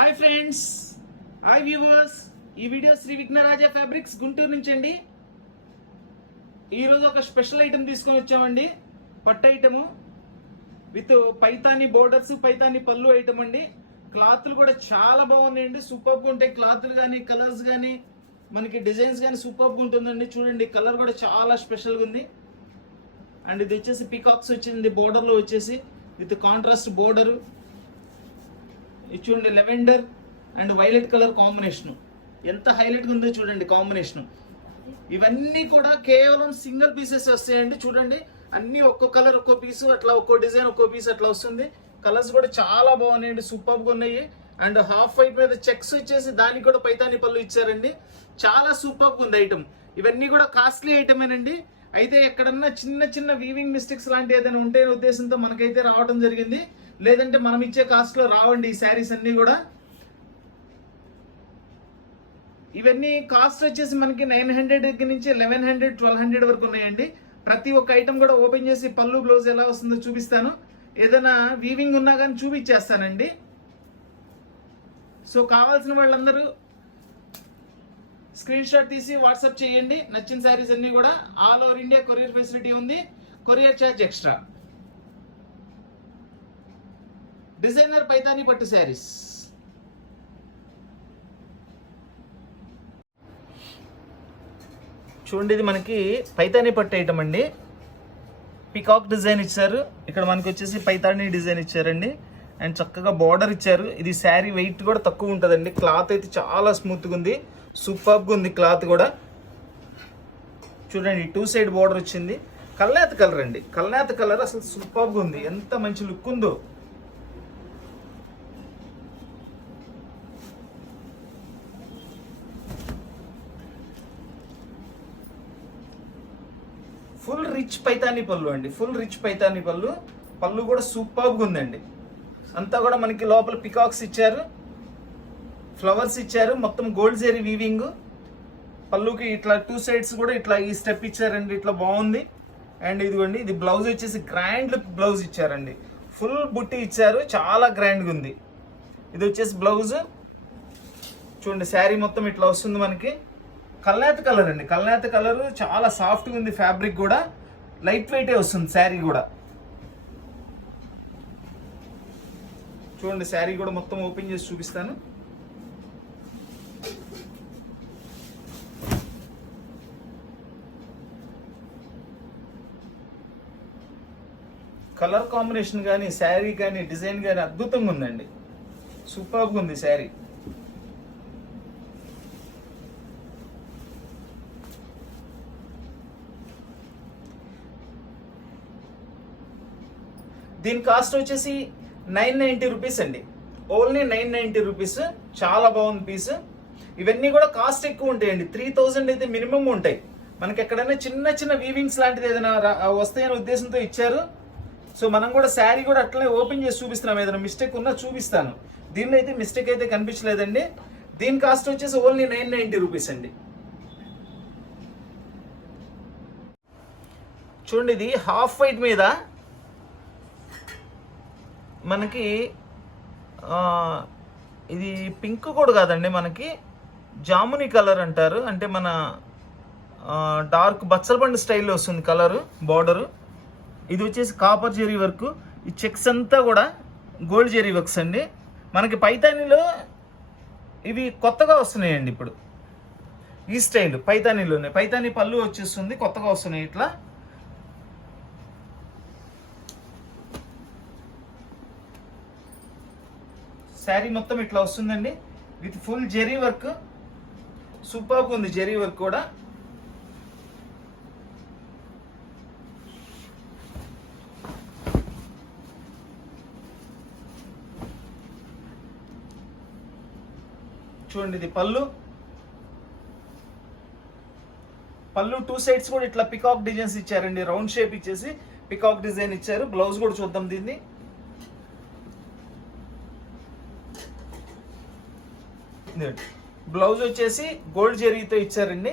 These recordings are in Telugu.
Hi friends, hi viewers. ఈ వీడియో శ్రీ విఘ్నరాజ ఫ్యాబ్రిక్స్ గుంటూరు నుంచి అండి. ఈరోజు ఒక స్పెషల్ ఐటమ్ తీసుకొని వచ్చామండి. పట్టు item with Paithani borders, Paithani పళ్ళు ఐటమ్ అండి. క్లాత్లు కూడా చాలా బాగున్నాయండి, సూపర్గా ఉంటాయి. క్లాత్లు కానీ కలర్స్ కానీ మనకి డిజైన్స్ కానీ సూపర్గా ఉంటుందండి. చూడండి, కలర్ కూడా చాలా స్పెషల్గా ఉంది. అండ్ ఇది వచ్చేసి పీకాక్స్ వచ్చింది బోర్డర్లో వచ్చేసి విత్ కాంట్రాస్ట్ బోర్డరు. ఇది చూడండి, lavender and violet colour combination ఎంత హైలైట్గా ఉందో చూడండి కాంబినేషన్. ఇవన్నీ కూడా కేవలం సింగిల్ పీసెస్ వస్తాయండి. చూడండి, అన్ని ఒక్కో కలర్ ఒక్కో పీసు, అట్లా ఒక్కో డిజైన్ ఒక్కో పీస్ అట్లా వస్తుంది. కలర్స్ కూడా చాలా బాగున్నాయండి, సూపర్గా ఉన్నాయి. అండ్ హాఫ్ వైట్ మీద చెక్స్ వచ్చేసి దానికి కూడా పైతాని పళ్ళు ఇచ్చారండి. చాలా సూపర్గా ఉంది ఐటమ్. ఇవన్నీ కూడా కాస్ట్లీ ఐటమేనండి. అయితే ఎక్కడన్నా చిన్న చిన్న వీవింగ్ మిస్టేక్స్ లాంటి ఏదైనా ఉంటే ఉద్దేశంతో మనకైతే రావడం జరిగింది. లేదంటే మనం ఇచ్చే కాస్ట్ లో రావండి ఈ శారీస్ అన్ని కూడా. ఇవన్నీ కాస్ట్ వచ్చేసి మనకి 900 నుంచి 1100, 1200 వరకు ఉన్నాయండి. ప్రతి ఒక్క ఐటమ్ కూడా ఓపెన్ చేసి పళ్ళు బ్లౌజ్ ఎలా వస్తుందో చూపిస్తాను. ఏదైనా వీవింగ్ ఉన్నా కానీ చూపించేస్తానండి. సో కావాల్సిన వాళ్ళందరూ స్క్రీన్ షాట్ తీసి వాట్సాప్ చేయండి. నచ్చిన శారీస్ అన్ని కూడా all over India courier facility ఉంది. Courier charge extra. Designer Paithani పట్టు శారీస్. చూడండి, ఇది మనకి పైతాని పట్టు ఐటమ్ అండి. పికాక్ డిజైన్ ఇచ్చారు. ఇక్కడ మనకి వచ్చేసి పైతాని డిజైన్ ఇచ్చారండి. అండ్ చక్కగా బార్డర్ ఇచ్చారు. ఇది శారీ వెయిట్ కూడా తక్కువ ఉంటుందండి. క్లాత్ అయితే చాలా స్మూత్గా ఉంది, సూపర్గా ఉంది క్లాత్ కూడా. చూడండి, 2 సైడ్ బార్డర్ వచ్చింది. కల్నేత కలర్ అండి. కల్నేత కలర్ అసలు సూపర్గా ఉంది, ఎంత మంచి లుక్ ఉందో. ఫుల్ రిచ్ పైతాని పళ్ళు అండి, ఫుల్ రిచ్ పైతాని పళ్ళు. పళ్ళు కూడా సూపర్గా ఉందండి. అంతా కూడా మనకి లోపల పికాక్స్ ఇచ్చారు, ఫ్లవర్స్ ఇచ్చారు, మొత్తం గోల్డ్ జరీ వీవింగ్. పళ్ళుకి ఇట్లా 2 సైడ్స్ కూడా ఇట్లా ఈ స్టెప్ ఇచ్చారండి, ఇట్లా బాగుంది. అండ్ ఇదిగోండి, ఇది బ్లౌజ్ వచ్చేసి గ్రాండ్ లుక్ బ్లౌజ్ ఇచ్చారండి. ఫుల్ బుట్టి ఇచ్చారు, చాలా గ్రాండ్గా ఉంది. ఇది వచ్చేసి బ్లౌజ్. చూడండి, శారీ మొత్తం ఇట్లా వస్తుంది మనకి. కల్నేత కలర్ అండి. కల్నేత కలర్ చాలా సాఫ్ట్గా ఉంది. ఫ్యాబ్రిక్ కూడా లైట్ వెయిటే వస్తుంది శారీ కూడా. చూడండి, శారీ కూడా మొత్తం ఓపెన్ చేసి చూపిస్తాను. కలర్ కాంబినేషన్ కానీ శారీ కానీ డిజైన్ కానీ అద్భుతంగా ఉందండి, సూపర్గా ఉంది శారీ. దీని కాస్ట్ వచ్చేసి 990 రూపీస్ అండి. Only 990 rupees. చాలా బాగుంది పీస్. ఇవన్నీ కూడా కాస్ట్ ఎక్కువ ఉంటాయండి. 3000 అయితే మినిమం ఉంటాయి. మనకి ఎక్కడైనా చిన్న చిన్న వీవింగ్స్ లాంటిది ఏదైనా వస్తాయనే ఉద్దేశంతో ఇచ్చారు. సో మనం కూడా శారీ కూడా అట్లనే ఓపెన్ చేసి చూపిస్తున్నాం. ఏదైనా మిస్టేక్ ఉన్నా చూపిస్తాను. దీనిలో అయితే మిస్టేక్ అయితే కనిపించలేదండి. దీని కాస్ట్ వచ్చేసి ఓన్లీ 990 రూపీస్ అండి. చూడండి, ఇది హాఫ్ వైట్ మీద మనకి ఇది పింక్ కూడా కాదండి, మనకి జాముని కలర్ అంటారు. అంటే మన డార్క్ బచ్చలపండు స్టైల్లో వస్తుంది కలరు, బార్డరు. ఇది వచ్చేసి కాపర్ జెరీ వర్క్. ఈ చెక్స్ అంతా కూడా గోల్డ్ జెరీ వర్క్స్ అండి. మనకి పైతానీలో ఇవి కొత్తగా వస్తున్నాయండి ఇప్పుడు. ఈ స్టైల్ పైతానీలోనే. పైతానీ పళ్ళు వచ్చేస్తుంది, కొత్తగా వస్తున్నాయి ఇట్లా. శారీ మొత్తం ఇట్లా వస్తుందండి విత్ ఫుల్ జెరీ వర్క్. సూపర్గా ఉంది జెరీ వర్క్ కూడా. చూడండి, ఇది పళ్ళు. పళ్ళు 2 సైడ్స్ కూడా ఇట్లా పికాక్ డిజైన్స్ ఇచ్చారండి. రౌండ్ షేప్ ఇచ్చేసి పికాక్ డిజైన్ ఇచ్చారు. బ్లౌజ్ కూడా చూద్దాం దీన్ని. బ్లౌజ్ వచ్చేసి గోల్డ్ జెరీతో ఇచ్చారండి.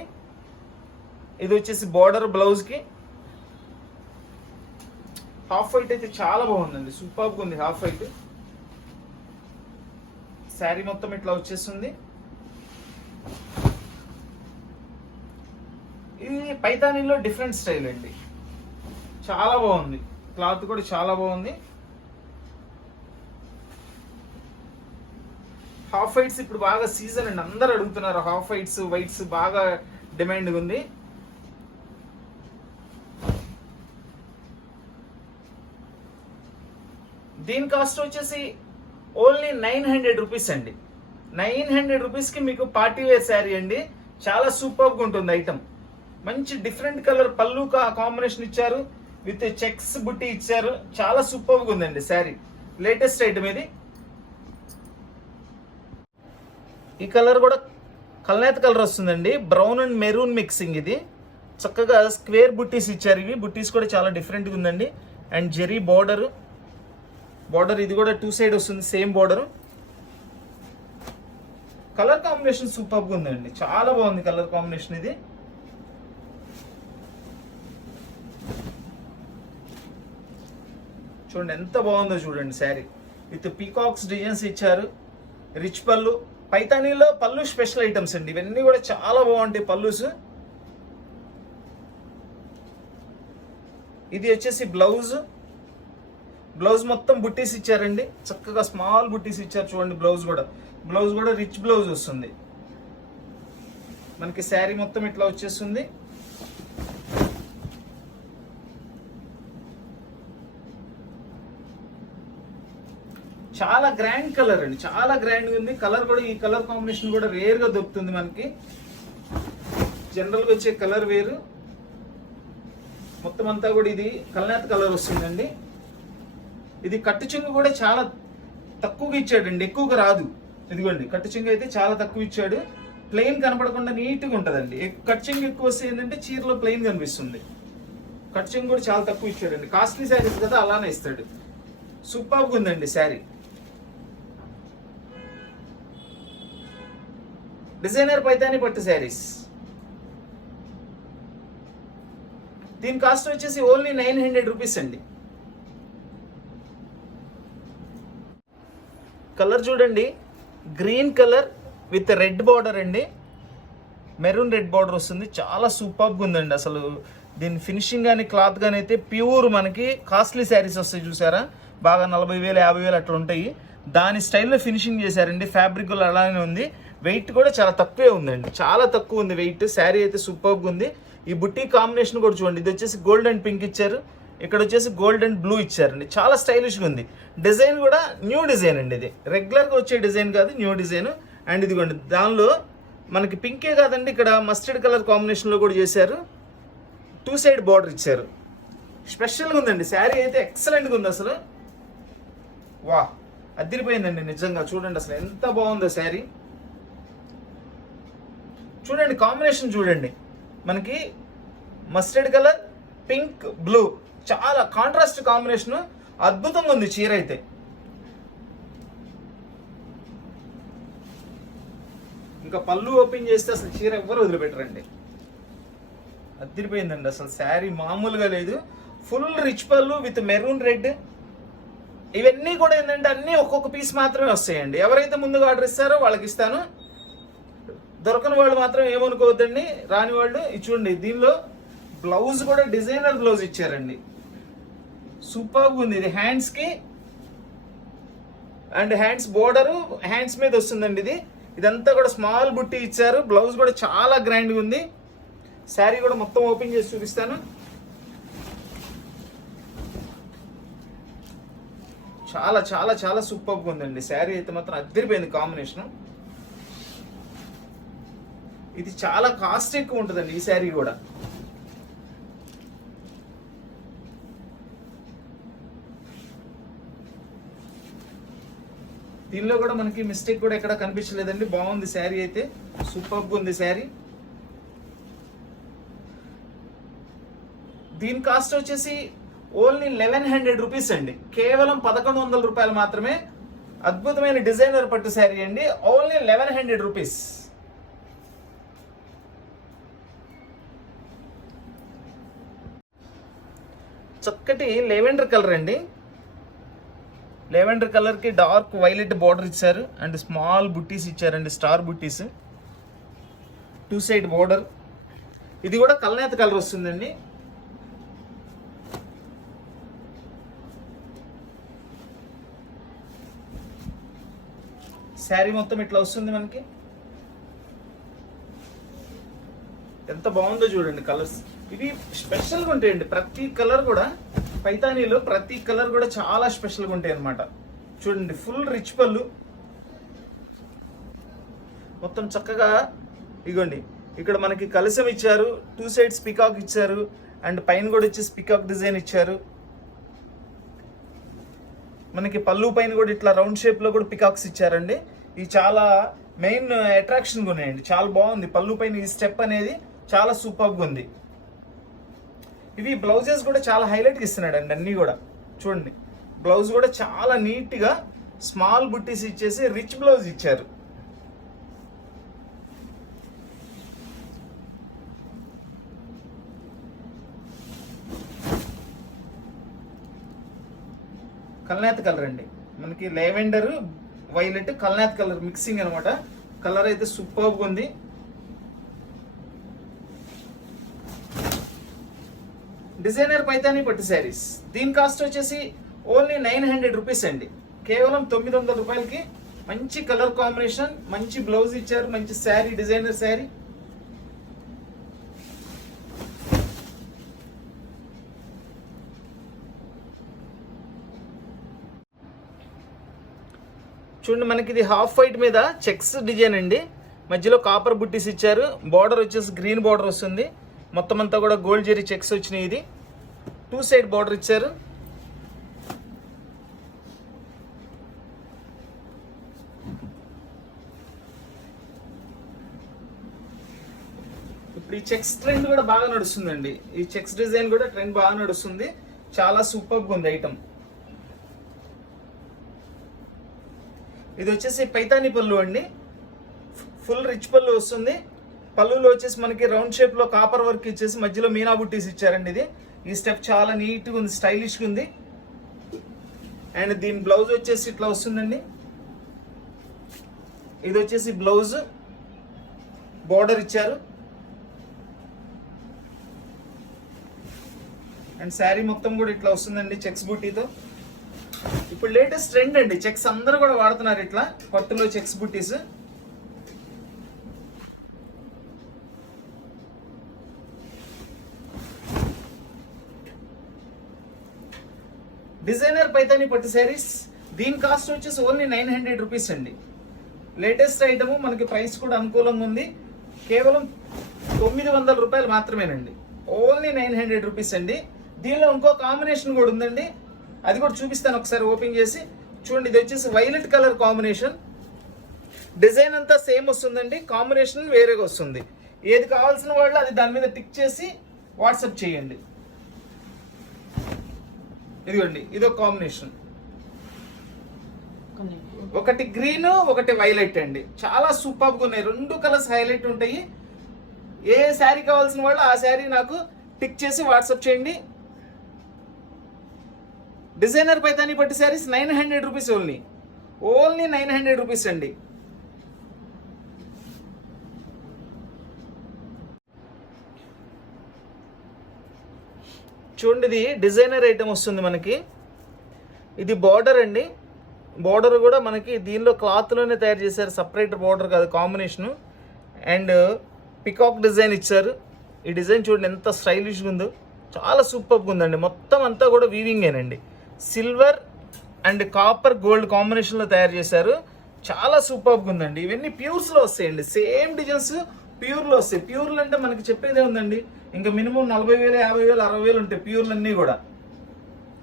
ఇది వచ్చేసి బార్డర్ బ్లౌజ్ కి. హాఫ్ వైట్ అయితే చాలా బాగుందండి, సూపర్గా ఉంది హాఫ్ వైట్. శారీ మొత్తం ఇట్లా వచ్చేస్తుంది. ఇది పైతానీలో డిఫరెంట్ స్టైల్ అండి, చాలా బాగుంది. క్లాత్ కూడా చాలా బాగుంది. హాఫ్ వైట్స్ ఇప్పుడు బాగా సీజన్ అండి, అందరు అడుగుతున్నారు. హాఫ్ వైట్స్, వైట్స్ బాగా డిమాండ్ ఉంది. దీని కాస్ట్ వచ్చేసి ఓన్లీ 900 రూపీస్ అండి. 900 రూపీస్కి మీకు పార్టీ వేర్ శారీ అండి. చాలా సూపర్గా ఉంటుంది ఐటమ్. మంచి డిఫరెంట్ కలర్ పళ్ళు కాంబినేషన్ ఇచ్చారు, విత్ చెక్స్ బుట్టి ఇచ్చారు. చాలా సూపర్గా ఉందండి శారీ. లేటెస్ట్ ఐటమ్ ఇది. ఈ కలర్ కూడా కల్నేత కలర్ వస్తుందండి, బ్రౌన్ అండ్ మెరూన్ మిక్సింగ్. ఇది చక్కగా స్క్వేర్ బుట్టీస్ ఇచ్చారు. ఇవి బుట్టీస్ కూడా చాలా డిఫరెంట్గా ఉందండి. అండ్ జెరీ బార్డర్ ఇది కూడా 2 సైడ్ వస్తుంది, సేమ్ బార్డర్. కలర్ కాంబినేషన్ సూపర్గా ఉందండి, చాలా బాగుంది కలర్ కాంబినేషన్. ఇది చూడండి ఎంత బాగుందో చూడండి శారీ. విత్ పీకాక్స్ డిజైన్స్ ఇచ్చారు, రిచ్ పళ్ళు. పైతానీలో పళ్ళు స్పెషల్ ఐటమ్స్ అండి, ఇవన్నీ కూడా చాలా బాగుంటాయి పళ్ళుస్. ఇది వచ్చేసి బ్లౌజ్ మొత్తం బుట్టీస్ ఇచ్చారండి, చక్కగా స్మాల్ బుట్టీస్ ఇచ్చారు. చూడండి బ్లౌజ్ కూడా రిచ్ బ్లౌజ్ వస్తుంది మనకి. శారీ మొత్తం ఇట్లా వచ్చేస్తుంది. చాలా గ్రాండ్ కలర్ అండి, చాలా గ్రాండ్గా ఉంది. కలర్ కూడా, ఈ కలర్ కాంబినేషన్ కూడా రేర్గా దొరుకుతుంది మనకి. జనరల్గా వచ్చే కలర్ వేరు. మొత్తం అంతా కూడా ఇది కల్నేత కలర్ వస్తుందండి. ఇది కట్టు చెంగు కూడా చాలా తక్కువగా ఇచ్చాడండి, ఎక్కువగా రాదు. ఇదిగోండి కట్టు చెంగు అయితే చాలా తక్కువ ఇచ్చాడు. ప్లెయిన్ కనపడకుండా నీట్గా ఉంటుందండి. కట్టు చెంగు ఎక్కువ వస్తే ఏంటంటే చీరలో ప్లెయిన్ కనిపిస్తుంది. కట్టు చెంగు కూడా చాలా తక్కువ ఇచ్చాడండి. కాస్ట్లీ శారీస్ కదా, అలానే ఇస్తాడు. సూపర్గా ఉందండి శారీ. డిజైనర్ పైతాని పట్టు శారీస్. దీని కాస్ట్ వచ్చేసి ఓన్లీ 900 రూపీస్ అండి. కలర్ చూడండి, green colour with red border అండి, మెరూన్ రెడ్ బార్డర్ వస్తుంది. చాలా సూపర్గా ఉందండి అసలు. దీని ఫినిషింగ్ కానీ క్లాత్ కానీ అయితే ప్యూర్ మనకి కాస్ట్లీ శారీస్ వస్తాయి చూసారా, బాగా 40,000 50,000 అట్లా ఉంటాయి. దాని స్టైల్లో ఫినిషింగ్ చేశారండి. ఫ్యాబ్రిక్ కూడా అలానే ఉంది. వెయిట్ కూడా చాలా తక్కువే ఉందండి, చాలా తక్కువ ఉంది వెయిట్. శారీ అయితే సూపర్గా ఉంది. ఈ బుట్టి కాంబినేషన్ కూడా చూడండి, ఇది వచ్చేసి గోల్డ్ అండ్ పింక్ ఇచ్చారు, ఇక్కడ వచ్చేసి గోల్డ్ అండ్ బ్లూ ఇచ్చారండి. చాలా స్టైలిష్గా ఉంది. డిజైన్ కూడా న్యూ డిజైన్ అండి, ఇది రెగ్యులర్గా వచ్చే డిజైన్ కాదు, న్యూ డిజైన్. అండ్ ఇదిగోండి దానిలో మనకి పింకే కాదండి, ఇక్కడ మస్టర్డ్ కలర్ కాంబినేషన్లో కూడా చేశారు. 2 సైడ్ బార్డర్ ఇచ్చారు. స్పెషల్గా ఉందండి శారీ అయితే, ఎక్సలెంట్గా ఉంది అసలు. వా, అదిరిపోయిందండి నిజంగా. చూడండి అసలు ఎంత బాగుందో శారీ. చూడండి కాంబినేషన్ చూడండి, మనకి మస్టర్డ్ కలర్, పింక్, బ్లూ, చాలా కాంట్రాస్ట్ కాంబినేషన్. అద్భుతంగా ఉంది చీర అయితే. ఇంకా పళ్ళు ఓపెన్ చేస్తే అసలు చీర ఎవ్వరు వదిలిపెట్టరండి. అదిరిపోయిందండి అసలు శారీ, మామూలుగా లేదు. ఫుల్ రిచ్ పళ్ళు విత్ మెరూన్ రెడ్. ఇవన్నీ కూడా ఏంటంటే అన్నీ ఒక్కొక్క పీస్ మాత్రమే వస్తాయండి. ఎవరైతే ముందుగా ఆర్డర్ ఇస్తారో వాళ్ళకి ఇస్తాను. దొరకని వాళ్ళు మాత్రం ఏమనుకోవద్దండి, రాని వాళ్ళు. ఇది చూడండి, దీనిలో బ్లౌజ్ కూడా డిజైనర్ బ్లౌజ్ ఇచ్చారండి, సూపర్గా ఉంది. ఇది హ్యాండ్స్కి అండ్ హ్యాండ్స్ బోర్డరు హ్యాండ్స్ మీద వస్తుందండి. ఇదంతా కూడా స్మాల్ బుట్టి ఇచ్చారు. బ్లౌజ్ కూడా చాలా గ్రాండ్గా ఉంది. శారీ కూడా మొత్తం ఓపెన్ చేసి చూపిస్తాను. చాలా చాలా చాలా సూపర్గా ఉందండి శారీ అయితే మాత్రం. అదిరిపోయింది కాంబినేషన్. ఇది చాలా కాస్ట్ ఎక్కువ ఉంటుందండి ఈ శారీ కూడా. దీనిలో కూడా మనకి మిస్టేక్ కూడా ఎక్కడ కనిపించలేదండి. బాగుంది శారీ అయితే, సూపర్గా ఉంది శారీ. దీని కాస్ట్ వచ్చేసి ఓన్లీ 1100 రూపీస్ అండి, కేవలం 1100 రూపాయలు మాత్రమే. అద్భుతమైన డిజైనర్ పట్టు శారీ అండి, ఓన్లీ 1100 రూపీస్. చక్కటి లెవెండర్ కలర్ అండి, లెవెండర్ కలర్ కి డార్క్ వైలెట్ బార్డర్ ఇచ్చారు అండ్ స్మాల్ బుట్టీస్ ఇచ్చారండి, స్టార్ బుట్టీస్, 2 సైడ్ బార్డర్. ఇది కూడా కల్నేత కలర్ వస్తుందండి. శారీ మొత్తం ఇట్లా వస్తుంది మనకి. ఎంత బాగుందో చూడండి కలర్స్. ఇవి స్పెషల్గా ఉంటాయండి, ప్రతి కలర్ కూడా పైతానీలో ప్రతి కలర్ కూడా చాలా స్పెషల్గా ఉంటాయి అన్నమాట. చూడండి ఫుల్ రిచ్ పళ్ళు, మొత్తం చక్కగా. ఇగోండి ఇక్కడ మనకి కలశం ఇచ్చారు, 2 సైడ్స్ పికాక్ ఇచ్చారు అండ్ పైన కూడా వచ్చేసి పికాక్ డిజైన్ ఇచ్చారు. మనకి పళ్ళు పైన కూడా ఇట్లా రౌండ్ షేప్ లో కూడా పికాక్స్ ఇచ్చారండి. ఇవి చాలా మెయిన్ అట్రాక్షన్ ఉన్నాయండి, చాలా బాగుంది. పళ్ళు పైన ఈ స్టెప్ అనేది చాలా సూపర్గా ఉంది. ఇవి బ్లౌజెస్ కూడా చాలా హైలైట్గా ఇస్తున్నాడు అండి అన్నీ కూడా. చూడండి బ్లౌజ్ కూడా చాలా నీట్గా స్మాల్ బుట్టీస్ ఇచ్చేసి రిచ్ బ్లౌజ్ ఇచ్చారు. కల్నేత కలర్ అండి, మనకి లెవెండర్ వైలెట్ కల్నేత కలర్ మిక్సింగ్ అనమాట. కలర్ అయితే సూపర్గా ఉంది. డిజైనర్ పైతానీ పట్టు శారీస్, దీని కాస్ట్ వచ్చేసి ఓన్లీ 900 రూపీస్ అండి. కేవలం 900 రూపాయలకి మంచి కలర్ కాంబినేషన్, మంచి బ్లౌజ్ ఇచ్చారు, మంచి శారీ, డిజైనర్ శారీ. చూడండి మనకి ఇది హాఫ్ వైట్ మీద చెక్స్ డిజైన్ అండి, మధ్యలో కాపర్ బుట్టీస్ ఇచ్చారు. బార్డర్ వచ్చేసి గ్రీన్ బార్డర్ వస్తుంది, మొత్తం అంతా కూడా గోల్డ్ జెరీ చెక్స్ వచ్చినాయి. ఇది 2 సైడ్ బార్డర్ ఇచ్చారు. ఇప్పుడు ఈ చెక్స్ ట్రెండ్ కూడా బాగా నడుస్తుందండి, ఈ చెక్స్ డిజైన్ కూడా ట్రెండ్ బాగా నడుస్తుంది, చాలా సూపర్గా ఉంది ఐటమ్. ఇది వచ్చేసి పైతానీ పళ్ళు అండి, ఫుల్ రిచ్ పళ్ళు వస్తుంది. పళ్ళులో వచ్చేసి మనకి రౌండ్ షేప్ లో కాపర్ వర్క్ ఇచ్చేసి మధ్యలో మీనా బుట్టీస్ ఇచ్చారండి. ఈ స్టెప్ చాలా నీట్గా ఉంది, స్టైలిష్గా ఉంది. అండ్ దీని బ్లౌజ్ వచ్చేసి ఇట్లా వస్తుందండి. ఇది వచ్చేసి బ్లౌజ్, బార్డర్ ఇచ్చారు అండ్ శారీ మొత్తం కూడా ఇట్లా వస్తుందండి చెక్స్ బుట్టీతో. ఇప్పుడు లేటెస్ట్ ట్రెండ్ అండి, చెక్స్ అందరూ కూడా వాడుతున్నారు ఇట్లా పట్టులో చెక్స్ బుట్టీస్. డిజైనర్ పైతానీ పట్టు శారీస్, దీని కాస్ట్ వచ్చేసి ఓన్లీ 900 రూపీస్ అండి. లేటెస్ట్ ఐటమ్, మనకి ప్రైస్ కూడా అనుకూలంగా ఉంది. కేవలం 900 రూపాయలు మాత్రమేనండి, ఓన్లీ 900 రూపీస్ అండి. దీనిలో ఇంకో కాంబినేషన్ కూడా ఉందండి, అది కూడా చూపిస్తాను ఒకసారి ఓపెన్ చేసి. చూడండి ఇది వచ్చేసి వైలెట్ కలర్ కాంబినేషన్, డిజైన్ అంతా సేమ్ వస్తుందండి, కాంబినేషన్ వేరేగా వస్తుంది. ఏది కావాల్సిన వాళ్ళు అది దాని మీద టిక్ చేసి వాట్సాప్ చేయండి. ఇదిగోండి ఇదొక కాంబినేషన్, ఒకటి గ్రీన్ ఒకటి వైలెట్ అండి, చాలా సూపర్గా ఉన్నాయి. 2 కలర్స్ హైలైట్ ఉంటాయి. ఏ శారీ కావాల్సిన వాళ్ళు ఆ శారీ నాకు టిక్ చేసి వాట్సాప్ చేయండి. డిజైనర్ పైతానీ పట్టు saris 900 rupees only, only 900 rupees అండి. చూడండి ఇది డిజైనర్ ఐటమ్ వస్తుంది మనకి. ఇది బార్డర్ అండి, బార్డర్ కూడా మనకి దీనిలో క్లాత్లోనే తయారు చేశారు, సపరేట్ బార్డర్ కాదు, కాంబినేషను. అండ్ పికాక్ డిజైన్ ఇచ్చారు. ఈ డిజైన్ చూడండి ఎంత స్టైలిష్గా ఉందో, చాలా సూపర్గా ఉందండి. మొత్తం అంతా కూడా వీవింగేనండి, సిల్వర్ అండ్ కాపర్ గోల్డ్ కాంబినేషన్లో తయారు చేశారు, చాలా సూపర్గా ఉందండి. ఇవన్నీ ప్యూర్స్లో వస్తాయండి, సేమ్ డిజైన్స్ ప్యూర్లో వస్తాయి. ప్యూర్లు అంటే మనకి చెప్పేదే ఉందండి, ఇంకా మినిమం 40,000, 50,000, 60,000 ఉంటాయి ప్యూర్లన్నీ కూడా.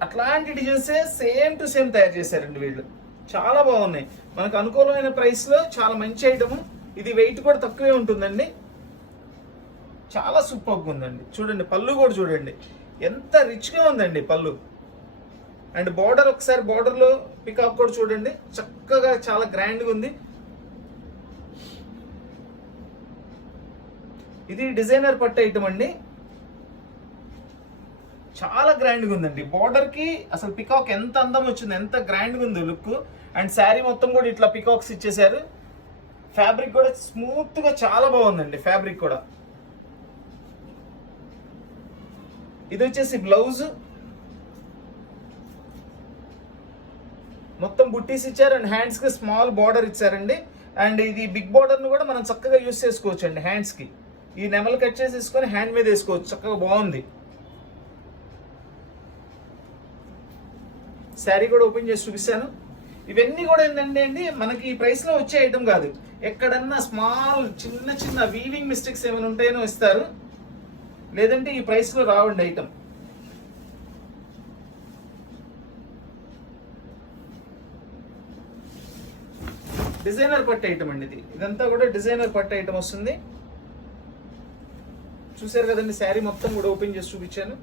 అట్లాంటి డిజైన్సే సేమ్ టు సేమ్ తయారు చేశారండి వీళ్ళు, చాలా బాగున్నాయి. మనకు అనుకూలమైన ప్రైస్లో చాలా మంచి ఐటమ్. ఇది వెయిట్ కూడా తక్కువే ఉంటుందండి, చాలా సూపర్గా ఉందండి. చూడండి పళ్ళు కూడా చూడండి ఎంత రిచ్గా ఉందండి పళ్ళు. అండ్ బార్డర్ ఒకసారి బార్డర్లో పికాక్ కూడా చూడండి, చక్కగా చాలా గ్రాండ్గా ఉంది. ఇది డిజైనర్ పట్టు ఐటమ్ అండి. చాలా గ్రాండ్గా ఉందండి. బార్డర్ కి అసలు పికాక్ ఎంత అందం వచ్చింది, ఎంత గ్రాండ్గా ఉంది లుక్. అండ్ శారీ మొత్తం కూడా ఇట్లా పికాక్స్ ఇచ్చేసారు. ఫ్యాబ్రిక్ కూడా స్మూత్ గా చాలా బాగుందండి. ఫ్యాబ్రిక్ కూడా ఇది వచ్చేసి బ్లౌజ్, మొత్తం బుట్టీస్ ఇచ్చారు అండ్ హ్యాండ్స్ కి స్మాల్ బార్డర్ ఇచ్చారండి. అండ్ ఇది బిగ్ బార్డర్ ను కూడా మనం చక్కగా యూస్ చేసుకోవచ్చు అండి. హ్యాండ్స్ కి ఈ నెమలు కట్ చేసేసుకొని హ్యాండ్ మీద వేసుకోవచ్చు, చక్కగా బాగుంది. శారీ కూడా ఓపెన్ చేసి చూపిస్తాను. ఇవన్నీ కూడా ఏంటంటే అండి మనకి ఈ ప్రైస్ లో వచ్చే ఐటమ్ కాదు. ఎక్కడన్నా స్మాల్ చిన్న చిన్న వీవింగ్ మిస్టేక్స్ ఏమైనా ఉంటాయనో ఇస్తారు, లేదంటే ఈ ప్రైస్ లో రావండి ఐటమ్. డిజైనర్ పట్టు ఐటమ్ అండి ఇది. ఇదంతా కూడా డిజైనర్ పట్టు ఐటమ్ వస్తుంది. చూసారు కదండి, శారీ మొత్తం కూడా ఓపెన్ చేసి చూపించాను.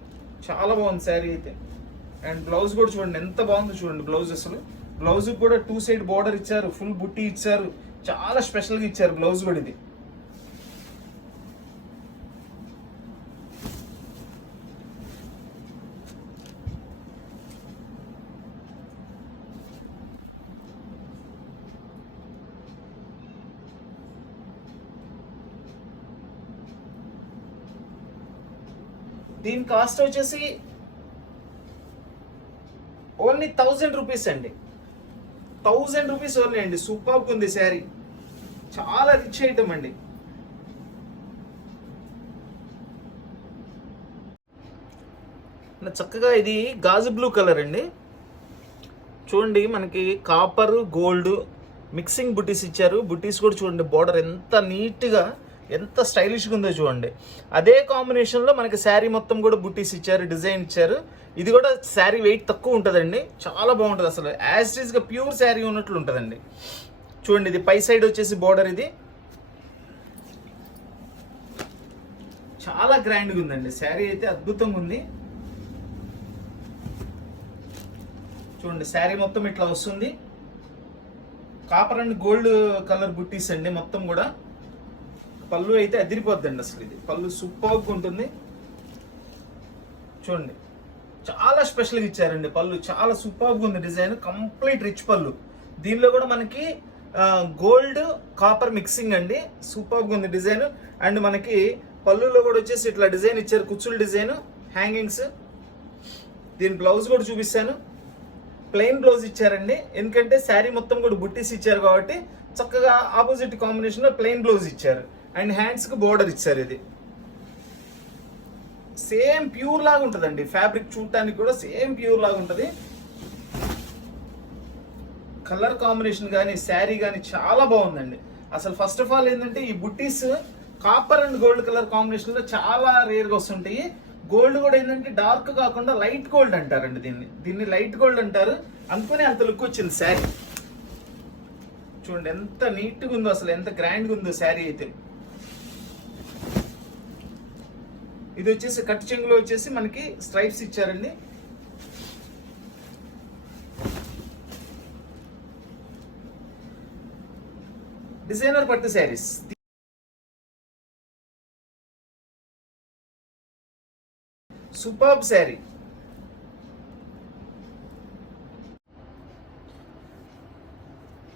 చాలా బాగుంది శారీ అయితే. అండ్ బ్లౌజ్ కూడా చూడండి ఎంత బాగుందో చూడండి. బ్లౌజ్ అసలు బ్లౌజ్ కూడా 2 సైడ్ బార్డర్ ఇచ్చారు, ఫుల్ బుట్టి ఇచ్చారు, చాలా స్పెషల్ గా ఇచ్చారు బ్లౌజ్ కూడా. ఇది దీని కాస్ట్ వచ్చేసి ఓన్లీ 1000 రూపీస్ అండి. 1000 రూపీస్ ఓన్లీ అండి. సూపర్ ఉంది శారీ, చాలా రిచ్ ఐటమ్ అండి. చక్కగా ఇది గాజు బ్లూ కలర్ అండి. చూడండి మనకి కాపర్ గోల్డ్ మిక్సింగ్ బుటీస్ ఇచ్చారు. బుటీస్ కూడా చూడండి, బార్డర్ ఎంత నీట్గా ఎంత స్టైలిష్గా ఉందో చూడండి. అదే కాంబినేషన్లో మనకి శారీ మొత్తం కూడా బుటీస్ ఇచ్చారు, డిజైన్ ఇచ్చారు. ఇది కూడా శారీ వెయిట్ తక్కువ ఉంటుందండి, చాలా బాగుంటుంది. అసలు యాజ్ ఇట్ ఈస్గా ప్యూర్ శారీ ఉన్నట్లు ఉంటుందండి. చూడండి ఇది పై సైడ్ వచ్చేసి బార్డర్, ఇది చాలా గ్రాండ్గా ఉందండి. శారీ అయితే అద్భుతంగా ఉంది. చూడండి శారీ మొత్తం ఇట్లా వస్తుంది. కాపర్ అండ్ గోల్డ్ కలర్ బుట్టీస్ అండి మొత్తం కూడా. పళ్ళు అయితే అదిరిపోద్దండి అసలు. ఇది పళ్ళు సూపర్గా ఉంటుంది. చూడండి చాలా స్పెషల్గా ఇచ్చారండి పళ్ళు, చాలా సూపర్గా ఉంది డిజైన్. కంప్లీట్ రిచ్ పళ్ళు. దీనిలో కూడా మనకి గోల్డ్ కాపర్ మిక్సింగ్ అండి. సూపర్గా ఉంది డిజైన్. అండ్ మనకి పళ్ళులో కూడా వచ్చేసి ఇట్లా డిజైన్ ఇచ్చారు, కుచ్చుల డిజైన్, హ్యాంగింగ్స్. దీని బ్లౌజ్ కూడా చూపిస్తాను. ప్లెయిన్ బ్లౌజ్ ఇచ్చారండి, ఎందుకంటే శారీ మొత్తం కూడా బుట్టీస్ ఇచ్చారు కాబట్టి చక్కగా ఆపోజిట్ కాంబినేషన్ లో ప్లెయిన్ బ్లౌజ్ ఇచ్చారు. అండ్ హ్యాండ్స్ కి బోర్డర్ ఇచ్చారు. ఇది సేమ్ ప్యూర్ లాగా ఉంటుందండి. ఫ్యాబ్రిక్ చూడటానికి కూడా సేమ్ ప్యూర్ లాగా ఉంటుంది. కలర్ కాంబినేషన్ కానీ శారీ కానీ చాలా బాగుందండి. అసలు ఫస్ట్ ఆఫ్ ఆల్ ఏంటంటే ఈ బుట్టీస్ copper and gold colour combination లో చాలా రేర్ గా వస్తుంటాయి. గోల్డ్ కూడా ఏంటంటే డార్క్ కాకుండా లైట్ గోల్డ్ అంటారండి. దీన్ని లైట్ గోల్డ్ అంటారు. అనుకునే అంత లుక్ వచ్చింది శారీ. చూడండి ఎంత నీట్గా ఉందో, అసలు ఎంత గ్రాండ్గా ఉందో శారీ అయితే. ఇది వచ్చేసి కట్ చెంగులో వచ్చేసి మనకి స్ట్రైప్స్ ఇచ్చారండి. డిజైనర్ పట్టు శారీస్. సూపర్బ్ శారీ.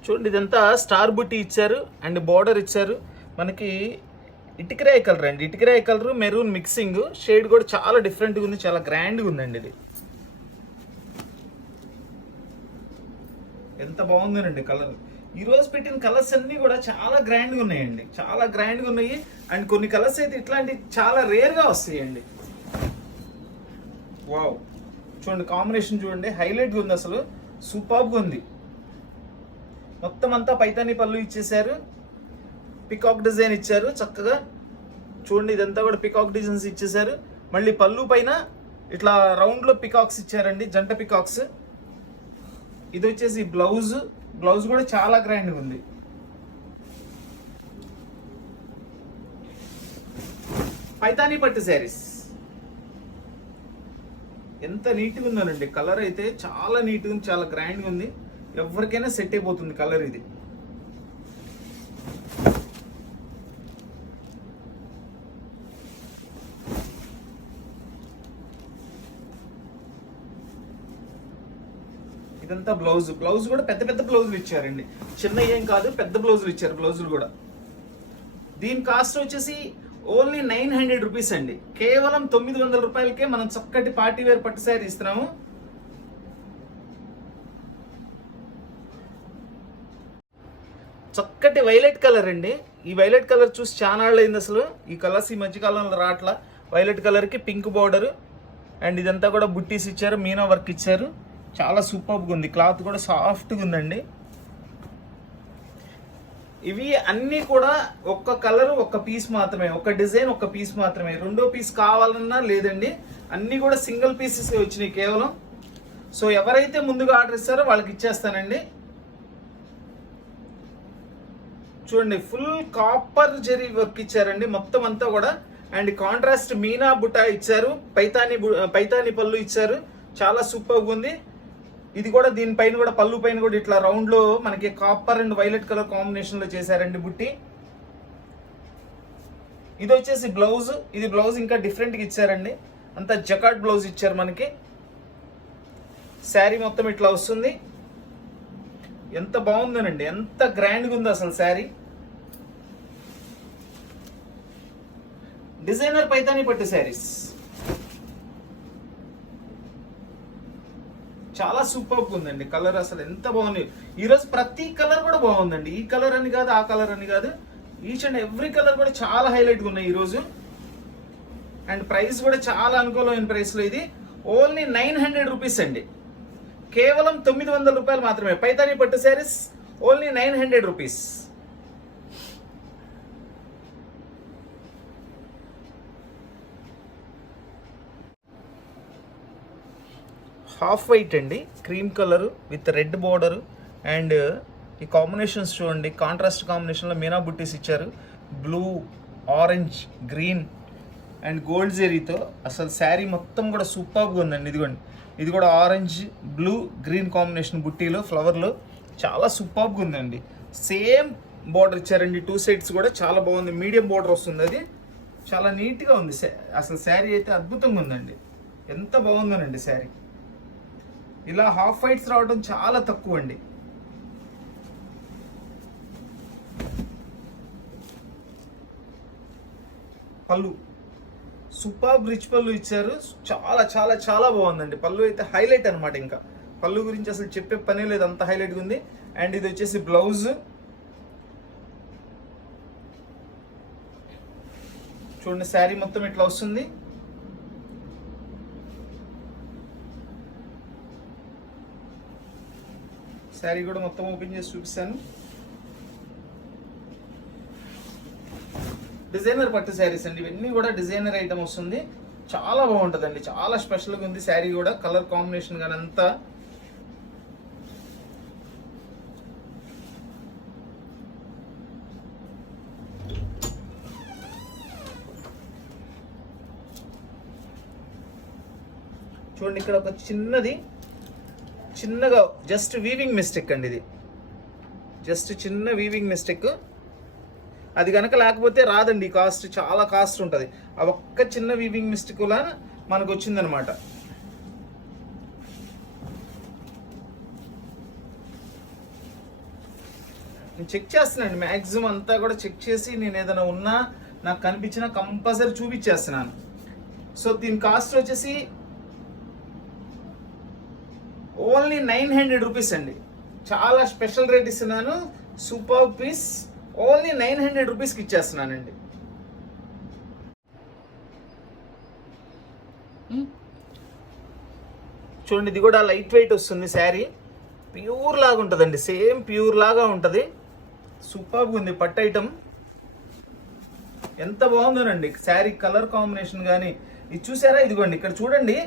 చూడండి ఇదంతా స్టార్ బుట్టి ఇచ్చారు అండ్ బార్డర్ ఇచ్చారు. మనకి ఇటుకరాయి కలర్ అండి. ఇటుకరాయి కలర్ మెరూన్ మిక్సింగ్. షేడ్ కూడా చాలా డిఫరెంట్గా ఉంది, చాలా గ్రాండ్గా ఉందండి. ఇది ఎంత బాగుందండి కలర్. ఈ రోజు పెట్టిన కలర్స్ అన్ని కూడా చాలా గ్రాండ్గా ఉన్నాయండి, చాలా గ్రాండ్గా ఉన్నాయి. అండ్ కొన్ని కలర్స్ అయితే ఇట్లాంటి చాలా రేర్గా వస్తాయండి. వావ్, చూడండి కాంబినేషన్ చూడండి, హైలైట్గా ఉంది అసలు. సూపర్గా ఉంది. మొత్తం అంతా పైతాని పళ్ళు ఇచ్చేసారు, పికాక్ డిజైన్ ఇచ్చారు చక్కగా. చూడండి ఇదంతా కూడా పికాక్ డిజైన్స్ ఇచ్చేసారు. మళ్ళీ పళ్ళు పైన ఇట్లా రౌండ్ లో పికాక్స్ ఇచ్చారండి, జంట పికాక్స్. ఇది వచ్చేసి బ్లౌజ్. బ్లౌజ్ కూడా చాలా గ్రాండ్గా ఉంది. పైతానీ పట్టు శారీస్ ఎంత నీట్గా ఉందోనండి. కలర్ అయితే చాలా నీట్గా ఉంది, చాలా గ్రాండ్గా ఉంది. ఎవరికైనా సెట్ అయిపోతుంది కలర్ ఇది. ఇదంతా బ్లౌజ్. బ్లౌజ్ కూడా పెద్ద పెద్ద బ్లౌజులు ఇచ్చారండి, చిన్న ఏం కాదు, పెద్ద బ్లౌజులు ఇచ్చారు. బ్లౌజులు కూడా దీని కాస్ట్ వచ్చేసి ఓన్లీ 900 రూపీస్ అండి. కేవలం 900 రూపాయలకే మనం చక్కటి పార్టీ వేర్ పట్టు శారీ ఇస్తున్నాము. చక్కటి వైలెట్ కలర్ అండి. ఈ వైలెట్ కలర్ చూసి చాలా అయింది అసలు. ఈ కలర్స్ ఈ మధ్యకాలంలో రాట్లా. వైలెట్ కలర్కి పింక్ బార్డర్ అండ్ ఇదంతా కూడా బుట్టీస్ ఇచ్చారు, మీనా వర్క్ ఇచ్చారు. చాలా సూపర్గా ఉంది. క్లాత్ కూడా సాఫ్ట్గా ఉందండి. ఇవి అన్నీ కూడా ఒక్క కలర్ ఒక్క పీస్ మాత్రమే, ఒక డిజైన్ ఒక్క పీస్ మాత్రమే. రెండో పీస్ కావాలన్నా లేదండి. అన్నీ కూడా సింగిల్ పీసెస్ వచ్చినాయి కేవలం. సో ఎవరైతే ముందుగా ఆర్డర్ ఇస్తారో వాళ్ళకి ఇచ్చేస్తానండి. చూడండి, ఫుల్ కాపర్ జెరీ వర్క్ ఇచ్చారండి మొత్తం అంతా కూడా. అండ్ కాంట్రాస్ట్ మీనా బుటా ఇచ్చారు, పైతాని పళ్ళు ఇచ్చారు. చాలా సూపర్గా ఉంది. ఇది కూడా దీనిపైన కూడా పళ్ళు పైన కూడా ఇట్లా రౌండ్ లో మనకి copper and violet colour combination లో చేశారండి బుట్టి. ఇది వచ్చేసి బ్లౌజ్. ఇది బ్లౌజ్ ఇంకా డిఫరెంట్ గా ఇచ్చారండి. అంతా జకాట్ బ్లౌజ్ ఇచ్చారు మనకి. శారీ మొత్తం ఇట్లా వస్తుంది. ఎంత బాగుందనండి, ఎంత గ్రాండ్గా ఉంది అసలు శారీ. డిజైనర్ పైతాని పట్టు శారీస్ చాలా సూపర్గా ఉందండి. కలర్ అసలు ఎంత బాగుంది. ఈరోజు ప్రతి కలర్ కూడా బాగుందండి. ఈ కలర్ అని కాదు, ఆ కలర్ అని కాదు, ఈచ్ అండ్ ఎవ్రీ కలర్ కూడా చాలా హైలైట్గా ఉన్నాయి ఈరోజు. అండ్ ప్రైస్ కూడా చాలా అనుకూలమైన ప్రైస్లో. ఇది ఓన్లీ 900 రూపీస్ అండి. కేవలం 900 రూపాయలు మాత్రమే. పైతాని పట్టు saris only 900 rupees. Half white అండి, cream colour with red border. And ఈ కాంబినేషన్స్ చూడండి, కాంట్రాస్ట్ కాంబినేషన్లో మీనా బుట్టీస్ ఇచ్చారు. Blue, orange, green and gold జెరీతో అసలు శారీ మొత్తం కూడా సూపర్గా ఉందండి. ఇదిగోండి, ఇది కూడా ఆరెంజ్, బ్లూ, గ్రీన్ కాంబినేషన్ బుట్టీలో ఫ్లవర్లో చాలా సూపర్గా ఉందండి. సేమ్ బార్డర్ ఇచ్చారండి, 2 సైడ్స్ కూడా చాలా బాగుంది. మీడియం బార్డర్ వస్తుంది, అది చాలా నీట్గా ఉంది. అసలు శారీ అయితే అద్భుతంగా ఉందండి. ఎంత బాగుందనండి శారీ. ఇలా హాఫ్ వైట్స్ రావడం చాలా తక్కువ అండి. పళ్ళు సూపర్ రిచ్ పళ్ళు ఇచ్చారు. చాలా చాలా చాలా బాగుందండి. పళ్ళు అయితే హైలైట్ అనమాట. ఇంకా పళ్ళు గురించి అసలు చెప్పే పనే లేదు, అంత హైలైట్గా ఉంది. అండ్ ఇది వచ్చేసి బ్లౌజ్. చూడండి, శారీ మొత్తం ఇట్లా వస్తుంది. శారీ కూడా మొత్తం ఓపెన్ చేసి చూపిస్తాను. డిజైనర్ పట్టు శారీస్ అండి ఇవన్నీ కూడా. డిజైనర్ ఐటమ్ వస్తుంది. చాలా బాగుంటుందండి, చాలా స్పెషల్గా ఉంది శారీ కూడా. కలర్ కాంబినేషన్ కానీ అంతా చూడండి. ఇక్కడ ఒక చిన్నగా జస్ట్ వీవింగ్ మిస్టేక్ అండి. ఇది జస్ట్ చిన్న వీవింగ్ మిస్టేక్. అది కనుక లేకపోతే రాదండి. కాస్ట్ చాలా కాస్ట్ ఉంటుంది. ఆ ఒక్క చిన్న వీవింగ్ మిస్టేక్ వల్ల మనకు వచ్చిందనమాట. నేను చెక్ చేస్తున్నాను, మ్యాక్సిమం అంతా కూడా చెక్ చేసి నేను ఏదైనా ఉన్నా నాకు కనిపించినా కంపల్సరీ చూపించేస్తున్నాను. సో దీని కాస్ట్ వచ్చేసి ఓన్లీ 900 రూపీస్ అండి. చాలా స్పెషల్ రేట్ ఇస్తున్నాను. సూపర్ పీస్ ఓన్లీ 900 రూపీస్కి ఇచ్చేస్తున్నానండి. చూడండి, ఇది కూడా లైట్ వెయిట్ వస్తుంది శారీ. ప్యూర్ లాగా ఉంటుందండి, సేమ్ ప్యూర్ లాగా ఉంటుంది. సూపర్గా ఉంది పట్టు ఐటమ్. ఎంత బాగుందోనండి శారీ. కలర్ కాంబినేషన్ కానీ ఇది చూసారా? ఇదిగోండి, ఇక్కడ చూడండి,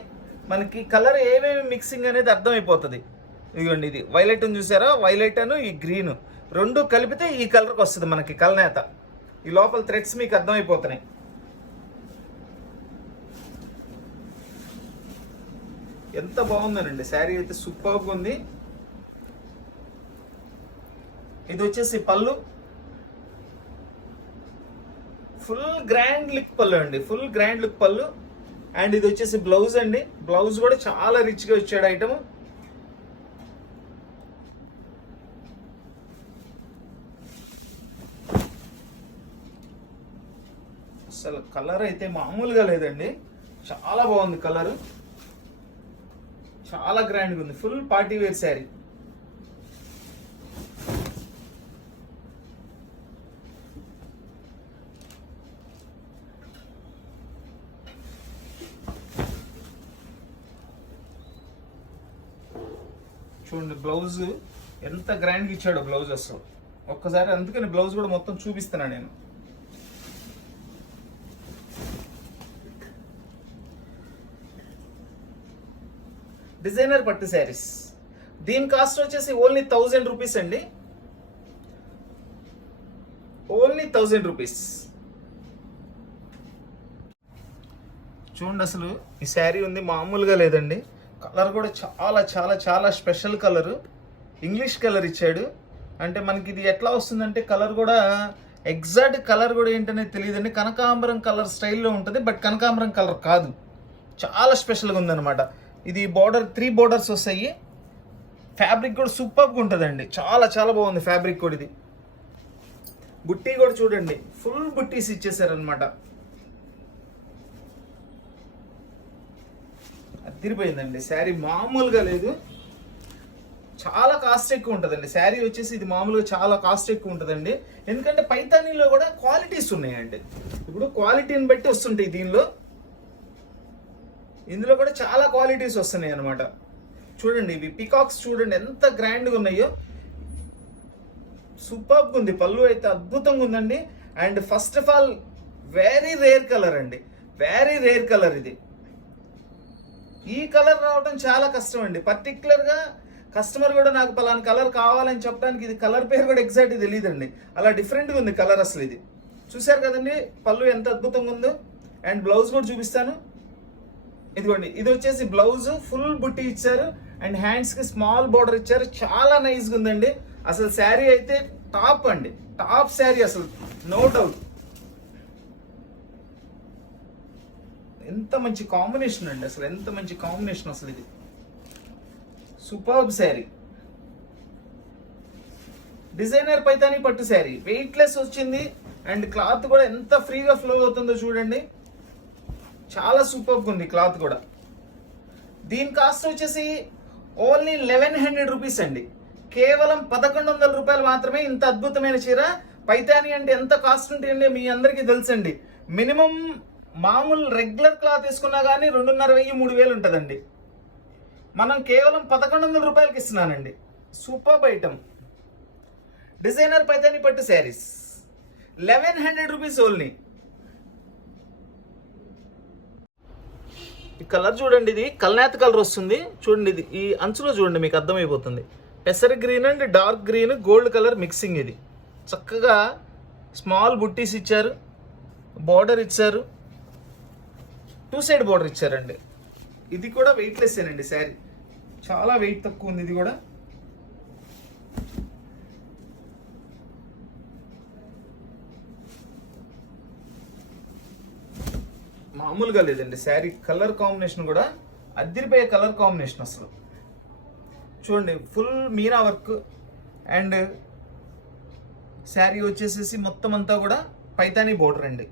మనకి కలర్ ఏమేమి మిక్సింగ్ అనేది అర్థమైపోతుంది. ఇదిగోండి, ఇది వైలెట్ అని చూసారా? వైలెట్ అను ఈ గ్రీన్ రెండు కలిపితే ఈ కలర్కి వస్తుంది మనకి కలనేత. ఈ లోపల థ్రెడ్స్ మీకు అర్థమైపోతున్నాయి. ఎంత బాగుందనండి శారీ అయితే. సూపర్గా ఉంది. ఇది వచ్చేసి పళ్ళు. ఫుల్ గ్రాండ్ లుక్ పళ్ళు అండి, ఫుల్ గ్రాండ్ లుక్ పళ్ళు. అండ్ ఇది వచ్చేసి బ్లౌజ్ అండి. బ్లౌజ్ కూడా చాలా రిచ్గా వచ్చాడు ఐటమ్. అసలు కలర్ అయితే మామూలుగా లేదండి, చాలా బాగుంది కలర్, చాలా గ్రాండ్గా ఉంది. Full party wear saree. చూడండి బ్లౌజ్ ఎంత గ్రాండ్గా ఇచ్చాడో బ్లౌజ్ అసలు ఒక్కసారి, అందుకని బ్లౌజ్ కూడా మొత్తం చూపిస్తున్నా నేను. డిజైనర్ పట్టు శారీస్, దీని కాస్ట్ వచ్చేసి ఓన్లీ 1000 రూపీస్ అండి, ఓన్లీ 1000 రూపీస్. చూడండి అసలు ఈ శారీ ఉంది మామూలుగా లేదండి, కలర్ కూడా చాలా చాలా చాలా స్పెషల్ కలర్, ఇంగ్లీష్ కలర్ ఇచ్చాడు. అంటే మనకి ఇది ఎట్లా వస్తుందంటే కలర్ కూడా ఎగ్జాక్ట్ కలర్ కూడా ఏంటనేది తెలియదండి, కనకాంబరం కలర్ స్టైల్లో ఉంటుంది, బట్ కనకాంబరం కలర్ కాదు, చాలా స్పెషల్గా ఉందన్నమాట. ఇది బార్డర్ 3 బార్డర్స్ వస్తాయి, ఫ్యాబ్రిక్ కూడా సూపర్గా ఉంటుందండి, చాలా చాలా బాగుంది ఫ్యాబ్రిక్ కూడా. ఇది బుట్టి కూడా చూడండి ఫుల్ బుట్టీస్ ఇచ్చేసారనమాట, అదిరిపోయిందండి శారీ, మామూలుగా లేదు, చాలా కాస్ట్ ఎక్కువ ఉంటుందండి శారీ వచ్చేసి. ఇది మామూలుగా చాలా కాస్ట్ ఎక్కువ ఉంటుందండి, ఎందుకంటే పైతానీలో కూడా క్వాలిటీస్ ఉన్నాయండి. ఇప్పుడు క్వాలిటీని బట్టి వస్తుంటాయి దీనిలో, ఇందులో కూడా చాలా క్వాలిటీస్ వస్తున్నాయి అనమాట. చూడండి ఇవి పికాక్స్ చూడండి ఎంత గ్రాండ్గా ఉన్నాయో, సూపర్గా ఉంది. పళ్ళు అయితే అద్భుతంగా ఉందండి. And first of all very rare colour అండి, వెరీ రేర్ కలర్ ఇది. ఈ కలర్ రావడం చాలా కష్టం అండి, పర్టికులర్గా కస్టమర్ కూడా నాకు పలానా కలర్ కావాలని చెప్పడానికి ఇది కలర్ పేరు కూడా ఎగ్జాక్ట్ తెలియదండి, అలా డిఫరెంట్గా ఉంది కలర్ అసలు. ఇది చూసారు కదండి పళ్ళు ఎంత అద్భుతంగా ఉందో. అండ్ బ్లౌజ్ కూడా చూపిస్తాను, ఇదిగోండి ఇది వచ్చేసి బ్లౌజ్ ఫుల్ బుట్టి ఇచ్చారు, అండ్ హ్యాండ్స్కి స్మాల్ బార్డర్ ఇచ్చారు, చాలా నైస్గా ఉందండి. అసలు శారీ అయితే టాప్ అండి, టాప్ శారీ అసలు, నో డౌట్. ఎంత మంచి కాంబినేషన్ అండి అసలు, ఎంత మంచి కాంబినేషన్ అసలు, ఇది సూపర్బ్ శారీ. డిజైనర్ పైతానీ పట్టు శారీ, వెయిట్లెస్ వచ్చింది, అండ్ క్లాత్ కూడా ఎంత ఫ్రీగా ఫ్లో అవుతుందో చూడండి, చాలా సూపర్గా ఉంది క్లాత్ కూడా. దీని కాస్ట్ వచ్చేసి ఓన్లీ 1100 రూపీస్ అండి, కేవలం 1100 రూపాయలు మాత్రమే. ఇంత అద్భుతమైన చీర, పైతానీ అంటే ఎంత కాస్ట్ ఉంటాయండి మీ అందరికీ తెలుసండి. మినిమం మామూలు రెగ్యులర్ క్లాత్ తీసుకున్నా కానీ 2500-3000 ఉంటుందండి, మనం కేవలం 1100 రూపాయలకి ఇస్తున్నానండి. సూపర్బ్ ఐటమ్, డిజైనర్ పైతానీ పట్టు శారీస్ 1100 రూపీస్ ఓన్లీ. ఈ కలర్ చూడండి, ఇది కల్నేత కలర్ వస్తుంది చూడండి, ఇది ఈ అంచులో చూడండి మీకు అర్థమైపోతుంది. పెసర green and dark green gold colour mixing. ఇది చక్కగా స్మాల్ బుట్టీస్ ఇచ్చారు, బార్డర్ ఇచ్చారు, 2 సైడ్ బార్డర్ ఇచ్చారండి. ఇది కూడా వెయిట్లెస్ ఏనండి శారీ, చాలా వెయిట్ తక్కువ ఉంది ఇది కూడా. మామూలుగా లేదండి శారీ, కలర్ కాంబినేషన్ కూడా అదిరిపోయే కలర్ కాంబినేషన్ అసలు. చూడండి full Meena work, and sari వచ్చేసేసి మొత్తం అంతా కూడా పైతానీ బోర్డర్ అండి.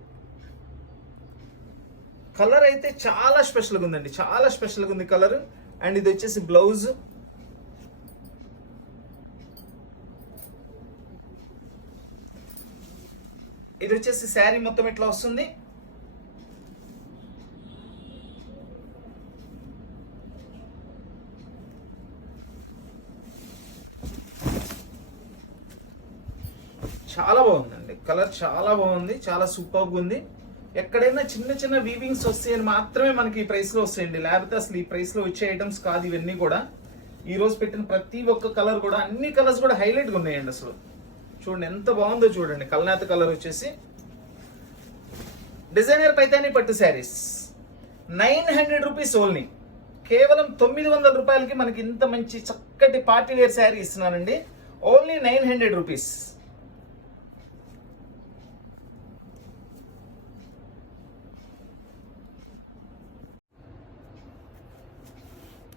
కలర్ అయితే చాలా స్పెషల్గా ఉందండి, చాలా స్పెషల్గా ఉంది కలర్. అండ్ ఇది వచ్చేసి బ్లౌజ్, ఇది వచ్చేసి శారీ మొత్తం ఇట్లా వస్తుంది. చాలా బాగుందండి కలర్, చాలా బాగుంది, చాలా సూపర్గా ఉంది. ఎక్కడైనా చిన్న చిన్న వీవింగ్స్ వస్తాయని మాత్రమే మనకి ఈ ప్రైస్లో వస్తాయండి, లేకపోతే అసలు ఈ ప్రైస్లో వచ్చే ఐటమ్స్ కాదు ఇవన్నీ కూడా. ఈ రోజు పెట్టిన ప్రతి ఒక్క కలర్ కూడా, అన్ని కలర్స్ కూడా హైలైట్గా ఉన్నాయండి అసలు. చూడండి ఎంత బాగుందో చూడండి, కల్నేత కలర్ వచ్చేసి. డిజైనర్ పైతానీ పట్టు శారీస్ 900 రూపీస్ ఓన్లీ, కేవలం 900 రూపాయలకి మనకి ఇంత మంచి చక్కటి పార్టీ వేర్ శారీ ఇస్తున్నానండి, ఓన్లీ 900 రూపీస్.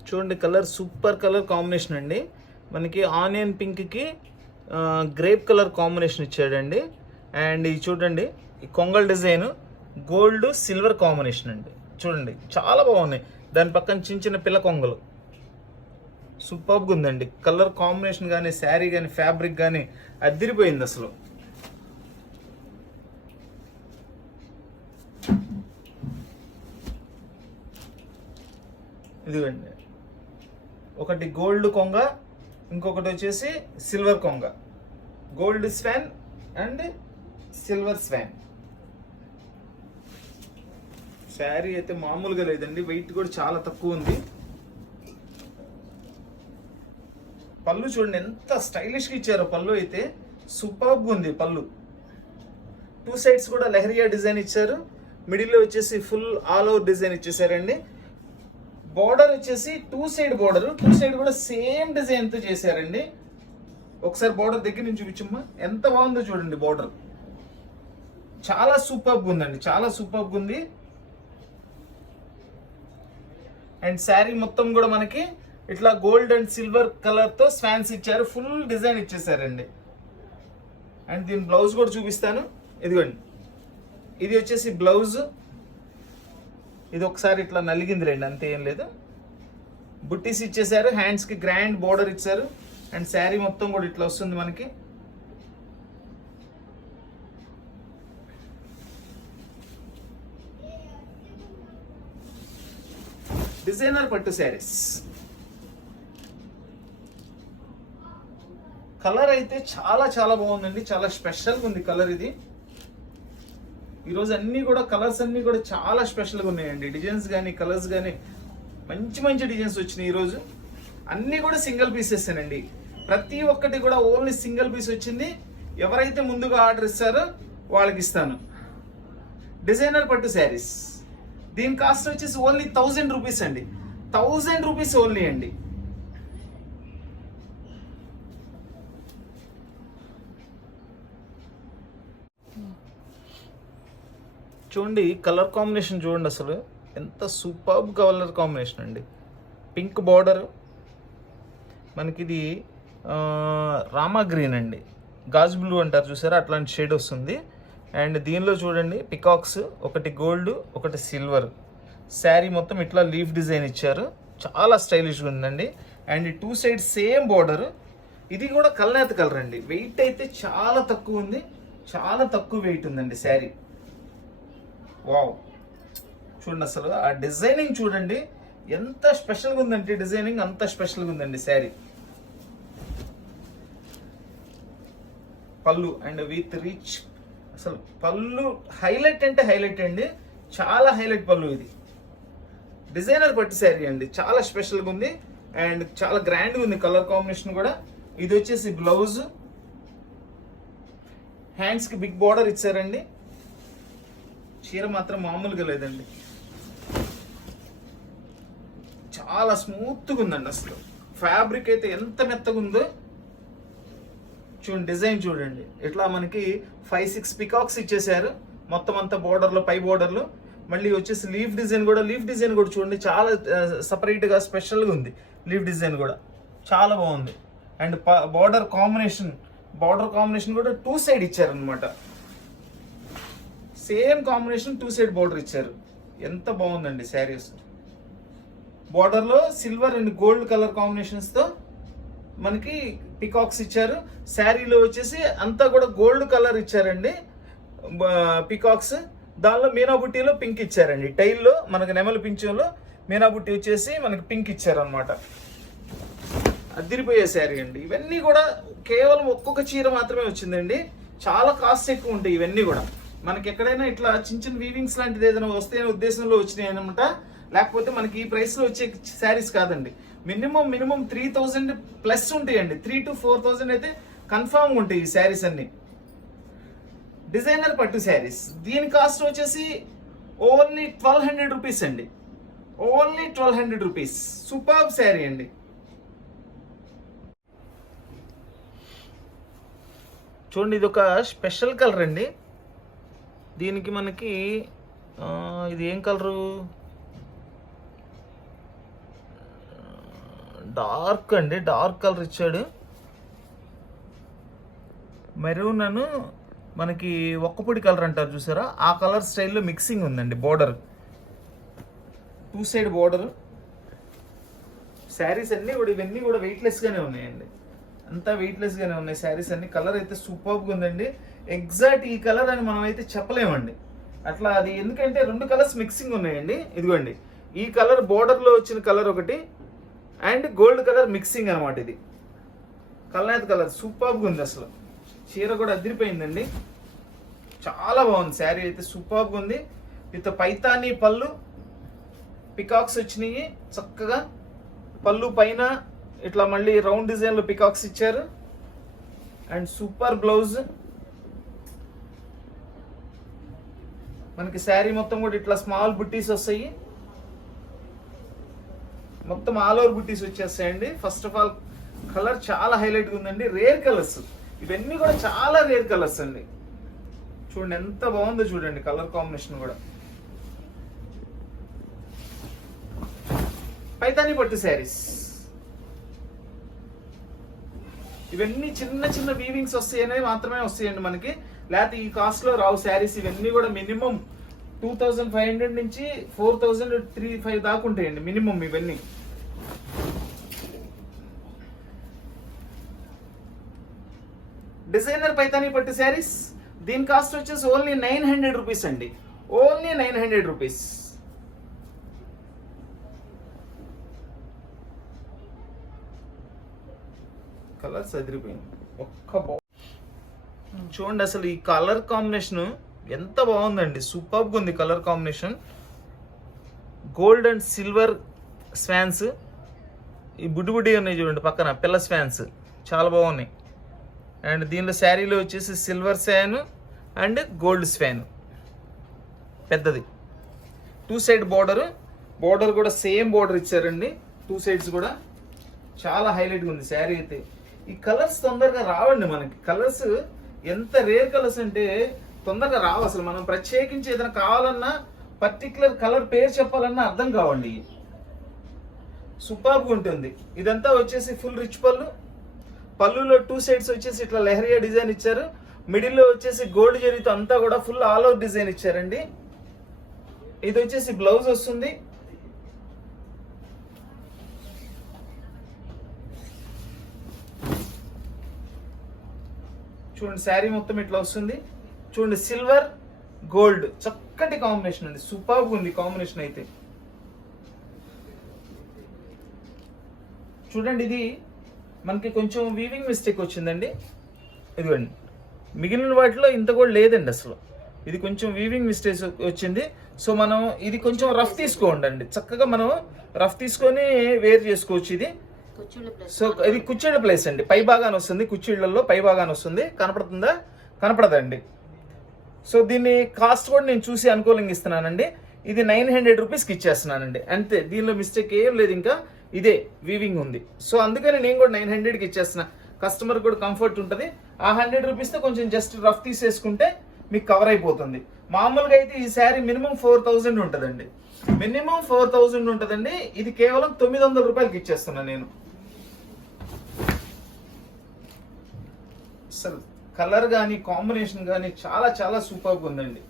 చూడండి కలర్ సూపర్ కలర్ కాంబినేషన్ అండి, మనకి ఆనియన్ పింక్కి గ్రేప్ కలర్ కాంబినేషన్ ఇచ్చాడండి. అండ్ ఇది చూడండి ఈ కొంగల్ డిజైన్ గోల్డ్ సిల్వర్ కాంబినేషన్ అండి. చూడండి చాలా బాగున్నాయి. దాని పక్కన చిన్న చిన్న పిల్ల కొంగలు, సూపర్గా ఉందండి. కలర్ కాంబినేషన్ కానీ, శారీ కానీ, ఫ్యాబ్రిక్ కానీ అదిరిపోయింది అసలు. ఇదిగోండి, ఒకటి గోల్డ్ కొంగ, ఇంకొకటి వచ్చేసి సిల్వర్ కొంగ. Gold swan and silver swan. Saree అయితే మామూలుగా లేదండి, వెయిట్ కూడా చాలా తక్కువ ఉంది. పళ్ళు చూడండి ఎంత స్టైలిష్గా ఇచ్చారో. పళ్ళు అయితే సూపర్గా ఉంది. పళ్ళు 2 సైడ్స్ కూడా లెహరియా డిజైన్ ఇచ్చారు. మిడిల్లో వచ్చేసి ఫుల్ ఆల్ ఓవర్ డిజైన్ ఇచ్చేసారండి. బోర్డర్ వచ్చేసి 2 సైడ్ బోర్డర్, 2 సైడ్ కూడా సేమ్ డిజైన్తో చేశారండి. ఒకసారి బోర్డర్ దగ్గర నుంచి చూపించమ్మా, ఎంత బాగుందో చూడండి. బోర్డర్ చాలా సూపర్గా ఉందండి, చాలా సూపర్గా ఉంది. అండ్ శారీ మొత్తం కూడా మనకి ఇట్లా గోల్డ్ అండ్ సిల్వర్ కలర్తో స్వాన్స్ ఇచ్చారు. ఫుల్ డిజైన్ ఇచ్చేసారండి. అండ్ దీని బ్లౌజ్ కూడా చూపిస్తాను. ఇదిగోండి, ఇది వచ్చేసి బ్లౌజ్. ఇది ఒకసారి ఇట్లా నలిగింది రండి, అంతే, ఏం లేదు. బుట్టీస్ ఇచ్చేసారు, హ్యాండ్స్కి గ్రాండ్ బోర్డర్ ఇచ్చారు. అండ్ శారీ మొత్తం కూడా ఇట్లా వస్తుంది మనకి. డిజైనర్ పట్టు శారీస్. కలర్ అయితే చాలా చాలా బాగుందండి, చాలా స్పెషల్గా ఉంది కలర్ ఇది. ఈరోజు అన్నీ కూడా కలర్స్ అన్నీ కూడా చాలా స్పెషల్గా ఉన్నాయండి. డిజైన్స్ కానీ, కలర్స్ కానీ మంచి మంచి డిజైన్స్ వచ్చినాయి ఈరోజు. అన్నీ కూడా సింగిల్ పీసెస్నండి. ప్రతి ఒక్కటి కూడా ఓన్లీ సింగిల్ పీస్ వచ్చింది. ఎవరైతే ముందుగా ఆర్డర్ ఇస్తారో వాళ్ళకి ఇస్తాను. డిజైనర్ పట్టు శారీస్. దీని కాస్ట్ వచ్చేసి ఓన్లీ 1000 రూపీస్ అండి. 1000 రూపీస్ ఓన్లీ అండి. చూడండి కలర్ కాంబినేషన్ చూడండి, అసలు ఎంత సూపర్బ్ కలర్ కాంబినేషన్ అండి. పింక్ బార్డర్, మనకి ఇది రామా గ్రీన్ అండి, గాజు బ్లూ అంటారు చూసారా, అట్లాంటి షేడ్ వస్తుంది. అండ్ దీనిలో చూడండి పికాక్స్, ఒకటి గోల్డ్, ఒకటి సిల్వర్. శారీ మొత్తం ఇట్లా లీఫ్ డిజైన్ ఇచ్చారు, చాలా స్టైలిష్గా ఉందండి. And 2 side same border. ఇది కూడా కల్నేత కలర్ అండి. వెయిట్ అయితే చాలా తక్కువ ఉంది, చాలా తక్కువ వెయిట్ ఉందండి శారీ. వావ్, చూడండి అసలు ఆ డిజైనింగ్ చూడండి ఎంత స్పెషల్గా ఉందంటే, డిజైనింగ్ అంత స్పెషల్గా ఉందండి శారీ. పళ్ళు అండ్ విత్ రిచ్, అసలు పళ్ళు హైలైట్ అంటే హైలైట్ అండి, చాలా హైలైట్ పళ్ళు. ఇది డిజైనర్ పట్టు శారీ అండి, చాలా స్పెషల్గా ఉంది అండ్ చాలా గ్రాండ్గా ఉంది కలర్ కాంబినేషన్ కూడా. ఇది వచ్చేసి బ్లౌజ్, హ్యాండ్స్కి బిగ్ బార్డర్ ఇచ్చారండి. చీర మాత్రం మామూలుగా లేదండి, చాలా స్మూత్గా ఉందండి. అసలు ఫ్యాబ్రిక్ అయితే ఎంత మెత్తగా ఉందో చూడండి. డిజైన్ చూడండి, ఇట్లా మనకి 5-6 పికాక్స్ ఇచ్చేసారు మొత్తం అంతా బోర్డర్లో, పై బోర్డర్లో. మళ్ళీ వచ్చేసి లీఫ్ డిజైన్ కూడా, లీఫ్ డిజైన్ కూడా చూడండి చాలా సపరేట్గా స్పెషల్గా ఉంది. లీఫ్ డిజైన్ కూడా చాలా బాగుంది. అండ్ బార్డర్ కాంబినేషన్ కూడా 2 సైడ్ ఇచ్చారనమాట. సేమ్ కాంబినేషన్ 2 సైడ్ బార్డర్ ఇచ్చారు. ఎంత బాగుందండి శారీస్. బార్డర్లో సిల్వర్ అండ్ గోల్డ్ కలర్ కాంబినేషన్స్తో మనకి పికాక్స్ ఇచ్చారు. శారీలో వచ్చేసి అంతా కూడా గోల్డ్ కలర్ ఇచ్చారండి పికాక్స్. దానిలో మీనాబుట్టిలో పింక్ ఇచ్చారండి. టైల్లో మనకి నెమలి పింఛంలో మీనాబుట్టి వచ్చేసి మనకి పింక్ ఇచ్చారనమాట. అదిరిపోయే శారీ అండి. ఇవన్నీ కూడా కేవలం ఒక్కొక్క చీర మాత్రమే వచ్చిందండి. చాలా కాస్ట్ ఎక్కువ ఉంటాయి ఇవన్నీ కూడా. మనకి ఎక్కడైనా ఇట్లా చిన్న చిన్న వీవింగ్స్ లాంటిది ఏదైనా వస్తే ఉద్దేశంలో వచ్చినాయి అనమాట. లేకపోతే మనకి ఈ ప్రైస్లో వచ్చే శారీస్ కాదండి. మినిమం 3000 ప్లస్ ఉంటాయండి. 3 to 4000 అయితే కన్ఫామ్గా ఉంటాయి ఈ శారీస్ అన్ని. డిజైనర్ పట్టు శారీస్. దీని కాస్ట్ వచ్చేసి ఓన్లీ 1200 రూపీస్ అండి. Only 1200 rupees. సూపర్బ్ శారీ అండి. చూడండి, ఇది ఒక స్పెషల్ కలర్ అండి. దీనికి మనకి ఇది ఏం కలరు, డార్క్ అండి, డార్క్ కలర్ ఇచ్చాడు. మెరూన్ అను మనకి ఒక్కపొడి కలర్ అంటారు చూసారా, ఆ కలర్ స్టైల్లో మిక్సింగ్ ఉందండి. Border 2 side border. శారీస్ అన్నీ కూడా ఇవన్నీ కూడా వెయిట్లెస్గానే ఉన్నాయండి, అంతా వెయిట్లెస్గానే ఉన్నాయి శారీస్ అన్ని. కలర్ అయితే సూపర్గా ఉందండి. ఎగ్జాక్ట్ ఈ కలర్ అని మనం అయితే చెప్పలేమండి అట్లా, అది ఎందుకంటే 2 కలర్స్ మిక్సింగ్ ఉన్నాయండి. ఇదిగోండి ఈ కలర్ బోర్డర్లో వచ్చిన కలర్ ఒకటి అండ్ గోల్డ్ కలర్ మిక్సింగ్ అనమాట. ఇది కల్నేత కలర్ సూపర్గా ఉంది. అసలు చీర కూడా అదిరిపోయిందండి, చాలా బాగుంది. శారీ అయితే సూపర్గా ఉంది. విత్ పైతానీ పళ్ళు, పికాక్స్ వచ్చినాయి చక్కగా. పళ్ళు పైన ఇట్లా మళ్ళీ రౌండ్ డిజైన్లో పికాక్స్ ఇచ్చారు అండ్ సూపర్ బ్లౌజ్. మనకి శారీ మొత్తం కూడా ఇట్లా స్మాల్ బుట్టీస్ వస్తాయి, మొత్తం ఆల్ ఓవర్ బుట్టీస్ వచ్చేస్తాయండి. ఫస్ట్ ఆఫ్ ఆల్ కలర్ చాలా హైలైట్గా ఉందండి. రేర్ కలర్స్ ఇవన్నీ కూడా చాలా రేర్ కలర్స్ అండి. చూడండి ఎంత బాగుందో చూడండి కలర్ కాంబినేషన్ కూడా. పైతానీ పట్టు శారీస్ ఇవన్నీ చిన్న చిన్న వీవింగ్స్ వస్తాయనే మాత్రమే వస్తాయండి మనకి, లేకపోతే ఈ కాస్ట్ లో రావు శారీస్. ఇవన్నీ కూడా మినిమం 2500 నుంచి 4000-3500 దాకా ఉంటాయండి మినిమం ఇవన్నీ. డిజైనర్ పైతానీ పట్టు శారీస్, దీని కాస్ట్ వచ్చేసి ఓన్లీ 900 రూపీస్ అండి, ఓన్లీ 900 రూపీస్. కలర్స్ అదిరిపోయింది చూడండి. అసలు ఈ కలర్ కాంబినేషన్ ఎంత బాగుందండి, సూపర్గా ఉంది colour combination. Gold and silver swans, ఈ బుడ్డి బుడ్డి ఉన్నాయి చూడండి పక్కన పిల్ల స్వాన్స్, చాలా బాగున్నాయి. అండ్ దీనిలో శారీలో వచ్చేసి silver swan and gold swan పెద్దది. 2 సైడ్ బోర్డర్ కూడా సేమ్ బోర్డర్ ఇచ్చారండి, 2 సైడ్స్ కూడా. చాలా హైలైట్గా ఉంది శారీ అయితే. ఈ కలర్స్ తొందరగా రావండి మనకి. కలర్స్ ఎంత రేర్ కలర్స్ అంటే తొందరగా రావు అసలు. మనం ప్రత్యేకించి ఏదైనా కావాలన్నా పర్టికులర్ కలర్ పేరు చెప్పాలన్నా అర్థం కావండి. సూపర్గా ఉంటుంది. ఇదంతా వచ్చేసి ఫుల్ రిచ్ పళ్ళులో 2 సైడ్స్ వచ్చేసి ఇట్లా లెహరియా డిజైన్ ఇచ్చారు. మిడిల్లో వచ్చేసి గోల్డ్ జరీతో అంతా కూడా ఫుల్ ఆల్ ఓవర్ డిజైన్ ఇచ్చారండి. ఇది వచ్చేసి బ్లౌజ్ వస్తుంది. చూడండి శారీ మొత్తం ఇట్లా వస్తుంది. చూడండి సిల్వర్ గోల్డ్ చక్కటి కాంబినేషన్ అండి, సూపర్గా ఉంది కాంబినేషన్ అయితే. చూడండి ఇది మనకి కొంచెం వీవింగ్ మిస్టేక్ వచ్చిందండి. ఇదిగోండి మిగిలిన వాటిలో ఇంత కూడా లేదండి అసలు. ఇది కొంచెం వీవింగ్ మిస్టేక్ వచ్చింది. సో మనం ఇది కొంచెం రఫ్ తీసుకోండి, చక్కగా మనం రఫ్ తీసుకొని వేర్ చేసుకోవచ్చు ఇది. సో ఇది కుచ్చిళ్ళ ప్లేస్ అండి, పై భాగాన్ని వస్తుంది, కుచ్చిళ్ళల్లో పై భాగాన్ని వస్తుంది. కనపడుతుందా? కనపడదండి. సో దీన్ని కాస్ట్ కూడా నేను చూసి అనుకూలంగా ఇస్తున్నానండి. ఇది 900 రూపీస్కి ఇచ్చేస్తున్నానండి, అంతే. దీనిలో మిస్టేక్ ఏం లేదు, ఇంకా ఇదే వీవింగ్ ఉంది. సో అందుకని నేను కూడా 900కి ఇచ్చేస్తున్నా. కస్టమర్ కూడా కంఫర్ట్ ఉంటుంది. ఆ 100 రూపీస్తో కొంచెం జస్ట్ రఫ్ తీసేసుకుంటే మీకు కవర్ అయిపోతుంది. మామూలుగా అయితే ఈ శారీ మినిమం 4000 ఉంటుందండి, మినిమం 4000 ఉంటుందండి. ఇది కేవలం 900 రూపాయలకి ఇచ్చేస్తున్నా నేను. అసలు కలర్ కానీ కాంబినేషన్ కానీ చాలా చాలా సూపర్గా ఉందండి.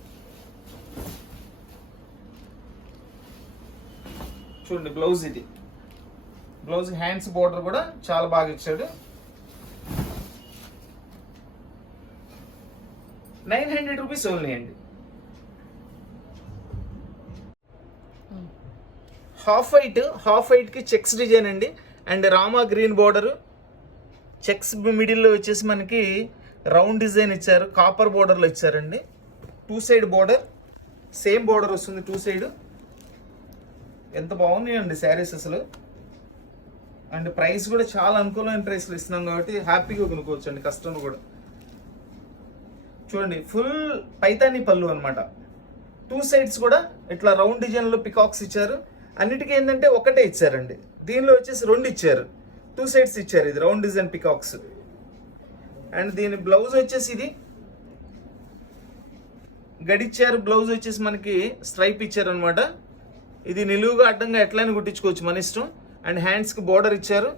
చూడండి బ్లౌజ్, ఇది బ్లౌజ్ హ్యాండ్స్ బోర్డర్ కూడా చాలా బాగా ఇచ్చాడు. 900 రూపీస్ ఓన్లీ అండి. హాఫ్ వైట్కి చెక్స్ డిజైన్ అండి. And Rama green border, checks మిడిల్లో వచ్చేసి మనకి రౌండ్ డిజైన్ ఇచ్చారు, కాపర్ బోర్డర్లో ఇచ్చారండి. 2 సైడ్ బోర్డర్, సేమ్ బోర్డర్ వస్తుంది 2 సైడ్. ఎంత బాగున్నాయండి శారీస్ అసలు. అండ్ ప్రైస్ కూడా చాలా అనుకూలమైన ప్రైస్లో ఇస్తున్నాం కాబట్టి హ్యాపీగా కొనుక్కోవచ్చు అండి కస్టమర్ కూడా. చూడండి ఫుల్ పైతానీ పళ్ళు అనమాట. 2 సైడ్స్ కూడా ఇట్లా రౌండ్ డిజైన్లో పికాక్స్ ఇచ్చారు. అన్నిటికీ ఏంటంటే ఒకటే ఇచ్చారండి, దీనిలో వచ్చేసి 2 ఇచ్చారు, 2 సైడ్స్ ఇచ్చారు. ఇది రౌండ్ డిజైన్ పికాక్స్. అండ్ దీని బ్లౌజ్ వచ్చేసి ఇది గడిచ్చారు. బ్లౌజ్ వచ్చేసి మనకి స్ట్రైప్ ఇచ్చారు అనమాట. ఇది నిలువుగా అడ్డంగా ఎట్లయినా కుట్టించుకోవచ్చు మన ఇష్టం. అండ్ హ్యాండ్స్కి బోర్డర్ ఇచ్చారు.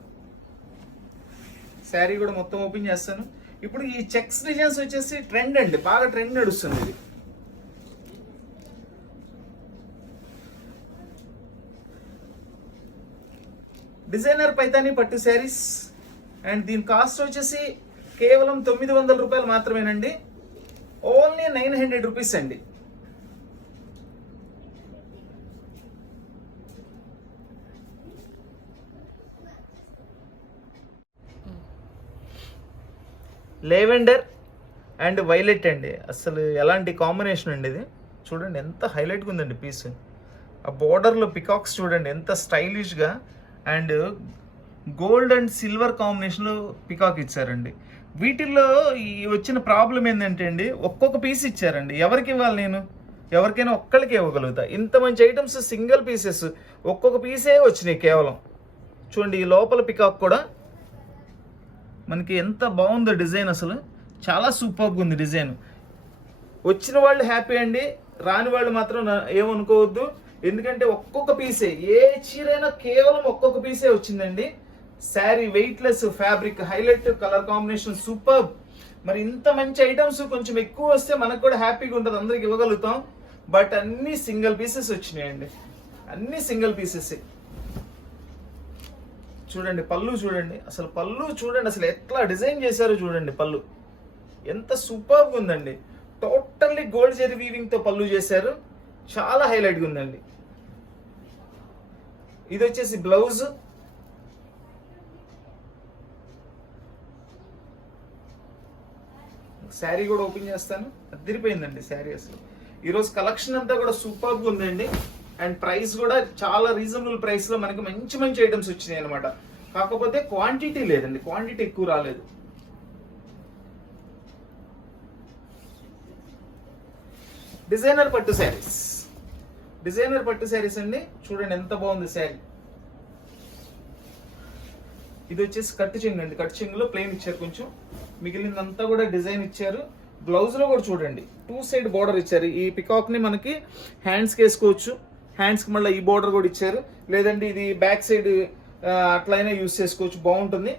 శారీ కూడా మొత్తం ఓపెన్ చేస్తాను. ఇప్పుడు ఈ చెక్స్ డిజైన్స్ వచ్చేసి ట్రెండ్ అండి, బాగా ట్రెండ్ నడుస్తుంది ఇది. డిజైనర్ పైతాని పట్టు శారీస్ అండ్ దీని కాస్ట్ వచ్చేసి కేవలం 900 రూపాయలు మాత్రమేనండి. ఓన్లీ 900 రూపీస్ అండి. లేవెండర్ అండ్ వైలెట్ అండి, అసలు ఎలాంటి కాంబినేషన్ అండి ఇది. చూడండి ఎంత హైలైట్గా ఉందండి పీస్. ఆ బోర్డర్లో పికాక్స్ చూడండి ఎంత స్టైలిష్గా, అండ్ గోల్డ్ అండ్ సిల్వర్ కాంబినేషన్లో పికాక్ ఇచ్చారండి. వీటిల్లో ఈ వచ్చిన ప్రాబ్లం ఏంటంటే అండి, ఒక్కొక్క పీస్ ఇచ్చారండి. ఎవరికి ఇవ్వాలి నేను? ఎవరికైనా ఒక్కరికి ఇవ్వగలుగుతా. ఇంత మంచి ఐటమ్స్ సింగిల్ పీసెస్ ఒక్కొక్క పీసే వచ్చినాయి కేవలం. చూడండి ఈ లోపల పికాక్ కూడా మనకి ఎంత బాగుందో డిజైన్, అసలు చాలా సూపర్గా ఉంది డిజైన్. వచ్చిన వాళ్ళు హ్యాపీ అండి, రాని వాళ్ళు మాత్రం ఏమనుకోవద్దు. ఎందుకంటే ఒక్కొక్క పీసే, ఏ చీరైనా కేవలం ఒక్కొక్క పీసే వచ్చిందండి. Sari weightless, fabric highlight, colour combination super. మరి ఇంత మంచి ఐటమ్స్ కొంచెం ఎక్కువ వస్తే మనకు కూడా హ్యాపీగా ఉంటుంది, అందరికి ఇవ్వగలుగుతాం. బట్ అన్ని సింగిల్ పీసెస్ వచ్చినాయండి, అన్ని సింగిల్ పీసెస్. చూడండి పళ్ళు చూడండి, అసలు పళ్ళు చూడండి, అసలు ఎట్లా డిజైన్ చేశారో చూడండి. పళ్ళు ఎంత సూపర్గా ఉందండి. టోటల్లీ గోల్డ్ జెరీ వీవింగ్ తో పళ్ళు చేశారు, చాలా హైలైట్గా ఉందండి. ఇది వచ్చేసి బ్లౌజ్. శారీ కూడా ఓపెన్ చేస్తాను, అదిరిపోయిందండి శారీ. అసలు ఈరోజు కలెక్షన్ అంతా కూడా సూపర్గా ఉందండి. అండ్ ప్రైస్ కూడా చాలా రీజనబుల్ ప్రైస్ లో మనకి మంచి మంచి ఐటమ్స్ వచ్చినాయి అనమాట. కాకపోతే క్వాంటిటీ లేదండి, క్వాంటిటీ ఎక్కువ రాలేదు. డిజైనర్ పట్టు శారీస్, డిజైనర్ పట్టు శారీస్ అండి. చూడండి ఎంత బాగుంది శారీ. ఇది వచ్చేసి కట్టు చెంగు అండి, కట్టు చెంగులో ప్లెయిన్ ఇచ్చారు, కొంచెం మిగిలిందంతా కూడా డిజైన్ ఇచ్చారు. బ్లౌజ్ లో కూడా చూడండి 2 సైడ్ బోర్డర్ ఇచ్చారు. ఈ పికాక్ ని మనకి హ్యాండ్స్ కి వేసుకోవచ్చు, హ్యాండ్స్ కి మళ్ళీ ఈ బోర్డర్ కూడా ఇచ్చారు. లేదంటే ఇది బ్యాక్ సైడ్ అట్లయినా యూజ్ చేసుకోవచ్చు, బాగుంటుంది.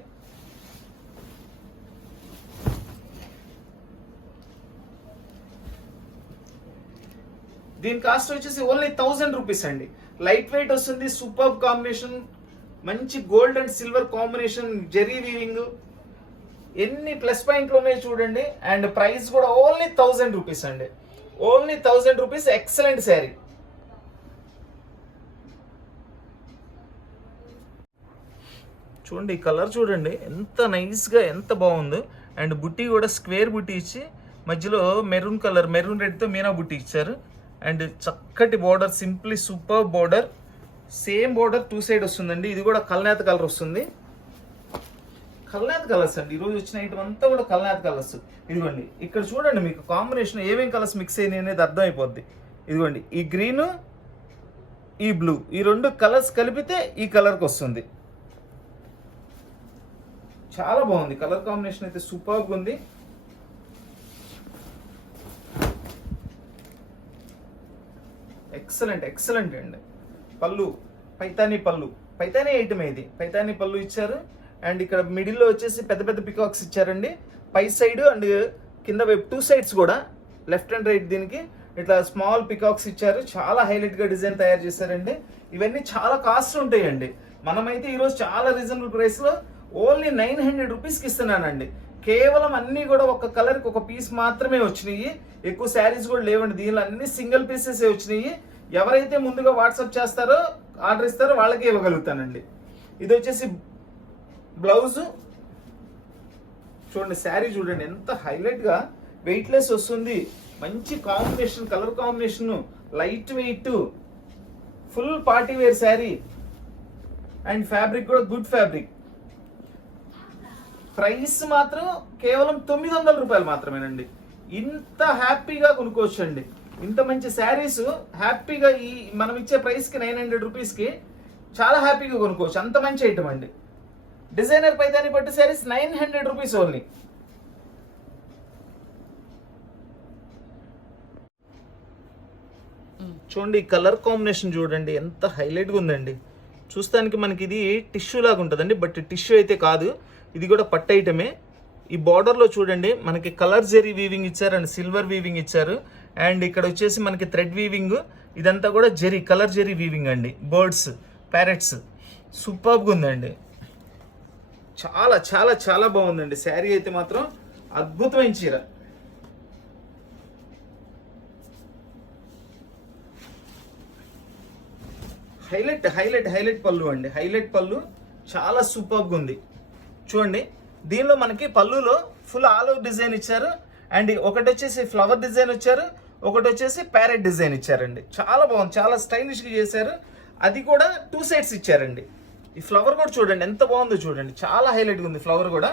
దీని కాస్ట్ వచ్చేసి ఓన్లీ 1000 రూపీస్ అండి. లైట్ వెయిట్ వస్తుంది, సూపర్ కాంబినేషన్, మంచి gold and silver combination, zari weaving, ఎన్ని ప్లస్ పాయింట్లు ఉన్నాయి చూడండి. అండ్ ప్రైస్ కూడా ఓన్లీ 1000 రూపీస్ అండి, ఓన్లీ 1000 రూపీస్. Excellent saree. చూడండి ఈ కలర్ చూడండి ఎంత నైస్గా, ఎంత బాగుందో. అండ్ బుట్టి కూడా స్క్వేర్ బుట్టి ఇచ్చి మధ్యలో మెరూన్ కలర్, మెరూన్ రెడ్తో మీనా బుట్టి ఇచ్చారు. అండ్ చక్కటి border, simply super border. Same border 2 side వస్తుందండి. ఇది కూడా కల్నేత కలర్ వస్తుంది, కల్నేత కలర్స్ అండి. ఈరోజు వచ్చిన ఐటమ్ అంతా కూడా కల్నేత కలర్స్. ఇదిగోండి ఇక్కడ చూడండి, మీకు కాంబినేషన్ ఏమేం కలర్స్ మిక్స్ అయినాయి అనేది అర్థమైపోద్ది. ఇదిగోండి ఈ గ్రీన్, ఈ బ్లూ, ఈ 2 కలర్స్ కలిపితే ఈ కలర్కి వస్తుంది. చాలా బాగుంది కలర్ కాంబినేషన్ అయితే, సూపర్గా ఉంది. ఎక్సలెంట్ ఎక్సలెంట్ అండి. పళ్ళు పైతానీ పళ్ళు, పైతానీ ఐటమ్ ఇది, పైతానీ పళ్ళు ఇచ్చారు. అండ్ ఇక్కడ మిడిల్లో వచ్చేసి పెద్ద పెద్ద పికాక్స్ ఇచ్చారండి, పై సైడ్ అండ్ కింద వైపు 2 సైడ్స్ కూడా, లెఫ్ట్ అండ్ రైట్. దీనికి ఇట్లా స్మాల్ పికాక్స్ ఇచ్చారు, చాలా హైలైట్ గా డిజైన్ తయారు చేశారండి. ఇవన్నీ చాలా కాస్ట్ ఉంటాయండి. మనమైతే ఈరోజు చాలా రీజనబుల్ ప్రైస్ లో ఓన్లీ 900 రూపీస్కి ఇస్తున్నానండి. కేవలం అన్ని కూడా ఒక కలర్కి ఒక పీస్ మాత్రమే వచ్చినాయి, ఎక్కువ శారీస్ కూడా లేవండి. దీనిలో అన్ని సింగిల్ పీసెస్ వచ్చినాయి. ఎవరైతే ముందుగా వాట్సాప్ చేస్తారో, ఆర్డర్ ఇస్తారో వాళ్ళకే ఇవ్వగలుగుతానండి. ఇది వచ్చేసి బ్లౌజ్. చూడండి శారీ చూడండి ఎంత హైలైట్ గా, వెయిట్లెస్ వస్తుంది, మంచి combination, colour combination, light weight, full party wear saree. And fabric కూడా గుడ్ ఫ్యాబ్రిక్. ప్రైస్ మాత్రం కేవలం 900 రూపాయలు మాత్రమేనండి. ఇంత హ్యాపీగా కొనుక్కోవచ్చు అండి. ఇంత మంచి శారీస్ హ్యాపీగా ఈ మనం ఇచ్చే ప్రైస్కి 900 రూపీస్కి చాలా హ్యాపీగా కొనుక్కోవచ్చు, అంత మంచి ఐటమ్ అండి. డిజైనర్ పైతాని పట్టు శారీస్ 900 రూపీస్ ఓన్లీ. చూడండి కలర్ కాంబినేషన్ చూడండి ఎంత హైలైట్గా ఉందండి. చూస్తానికి మనకి ఇది టిష్యూ లాగా ఉంటుందండి, బట్ టిష్యూ అయితే కాదు, ఇది కూడా పట్టు ఐటమే. ఈ బార్డర్ లో చూడండి మనకి కలర్ జెరీ వీవింగ్ ఇచ్చారు అండ్ సిల్వర్ వీవింగ్ ఇచ్చారు. అండ్ ఇక్కడ వచ్చేసి మనకి థ్రెడ్ వీవింగ్, ఇదంతా కూడా జెరీ, కలర్ జెరీ వీవింగ్ అండి. బర్డ్స్, ప్యారెట్స్, సూపర్గా ఉందండి. చాలా చాలా చాలా బాగుందండి శారీ అయితే మాత్రం. అద్భుతమైన చీర. హైలైట్ హైలైట్ హైలైట్ పళ్ళు అండి. హైలైట్ పళ్ళు చాలా సూపర్గా ఉంది. చూడండి దీనిలో మనకి పళ్ళులో ఫుల్ ఆల్ ఓవర్ డిజైన్ ఇచ్చారు. అండ్ ఒకటి వచ్చేసి ఫ్లవర్ డిజైన్ ఇచ్చారు, ఒకటి వచ్చేసి ప్యారెట్ డిజైన్ ఇచ్చారండి. చాలా బాగుంది, చాలా స్టైలిష్గా చేశారు. అది కూడా 2 సైడ్స్ ఇచ్చారండి. ఈ ఫ్లవర్ కూడా చూడండి ఎంత బాగుందో చూడండి, చాలా హైలైట్గా ఉంది. ఫ్లవర్ కూడా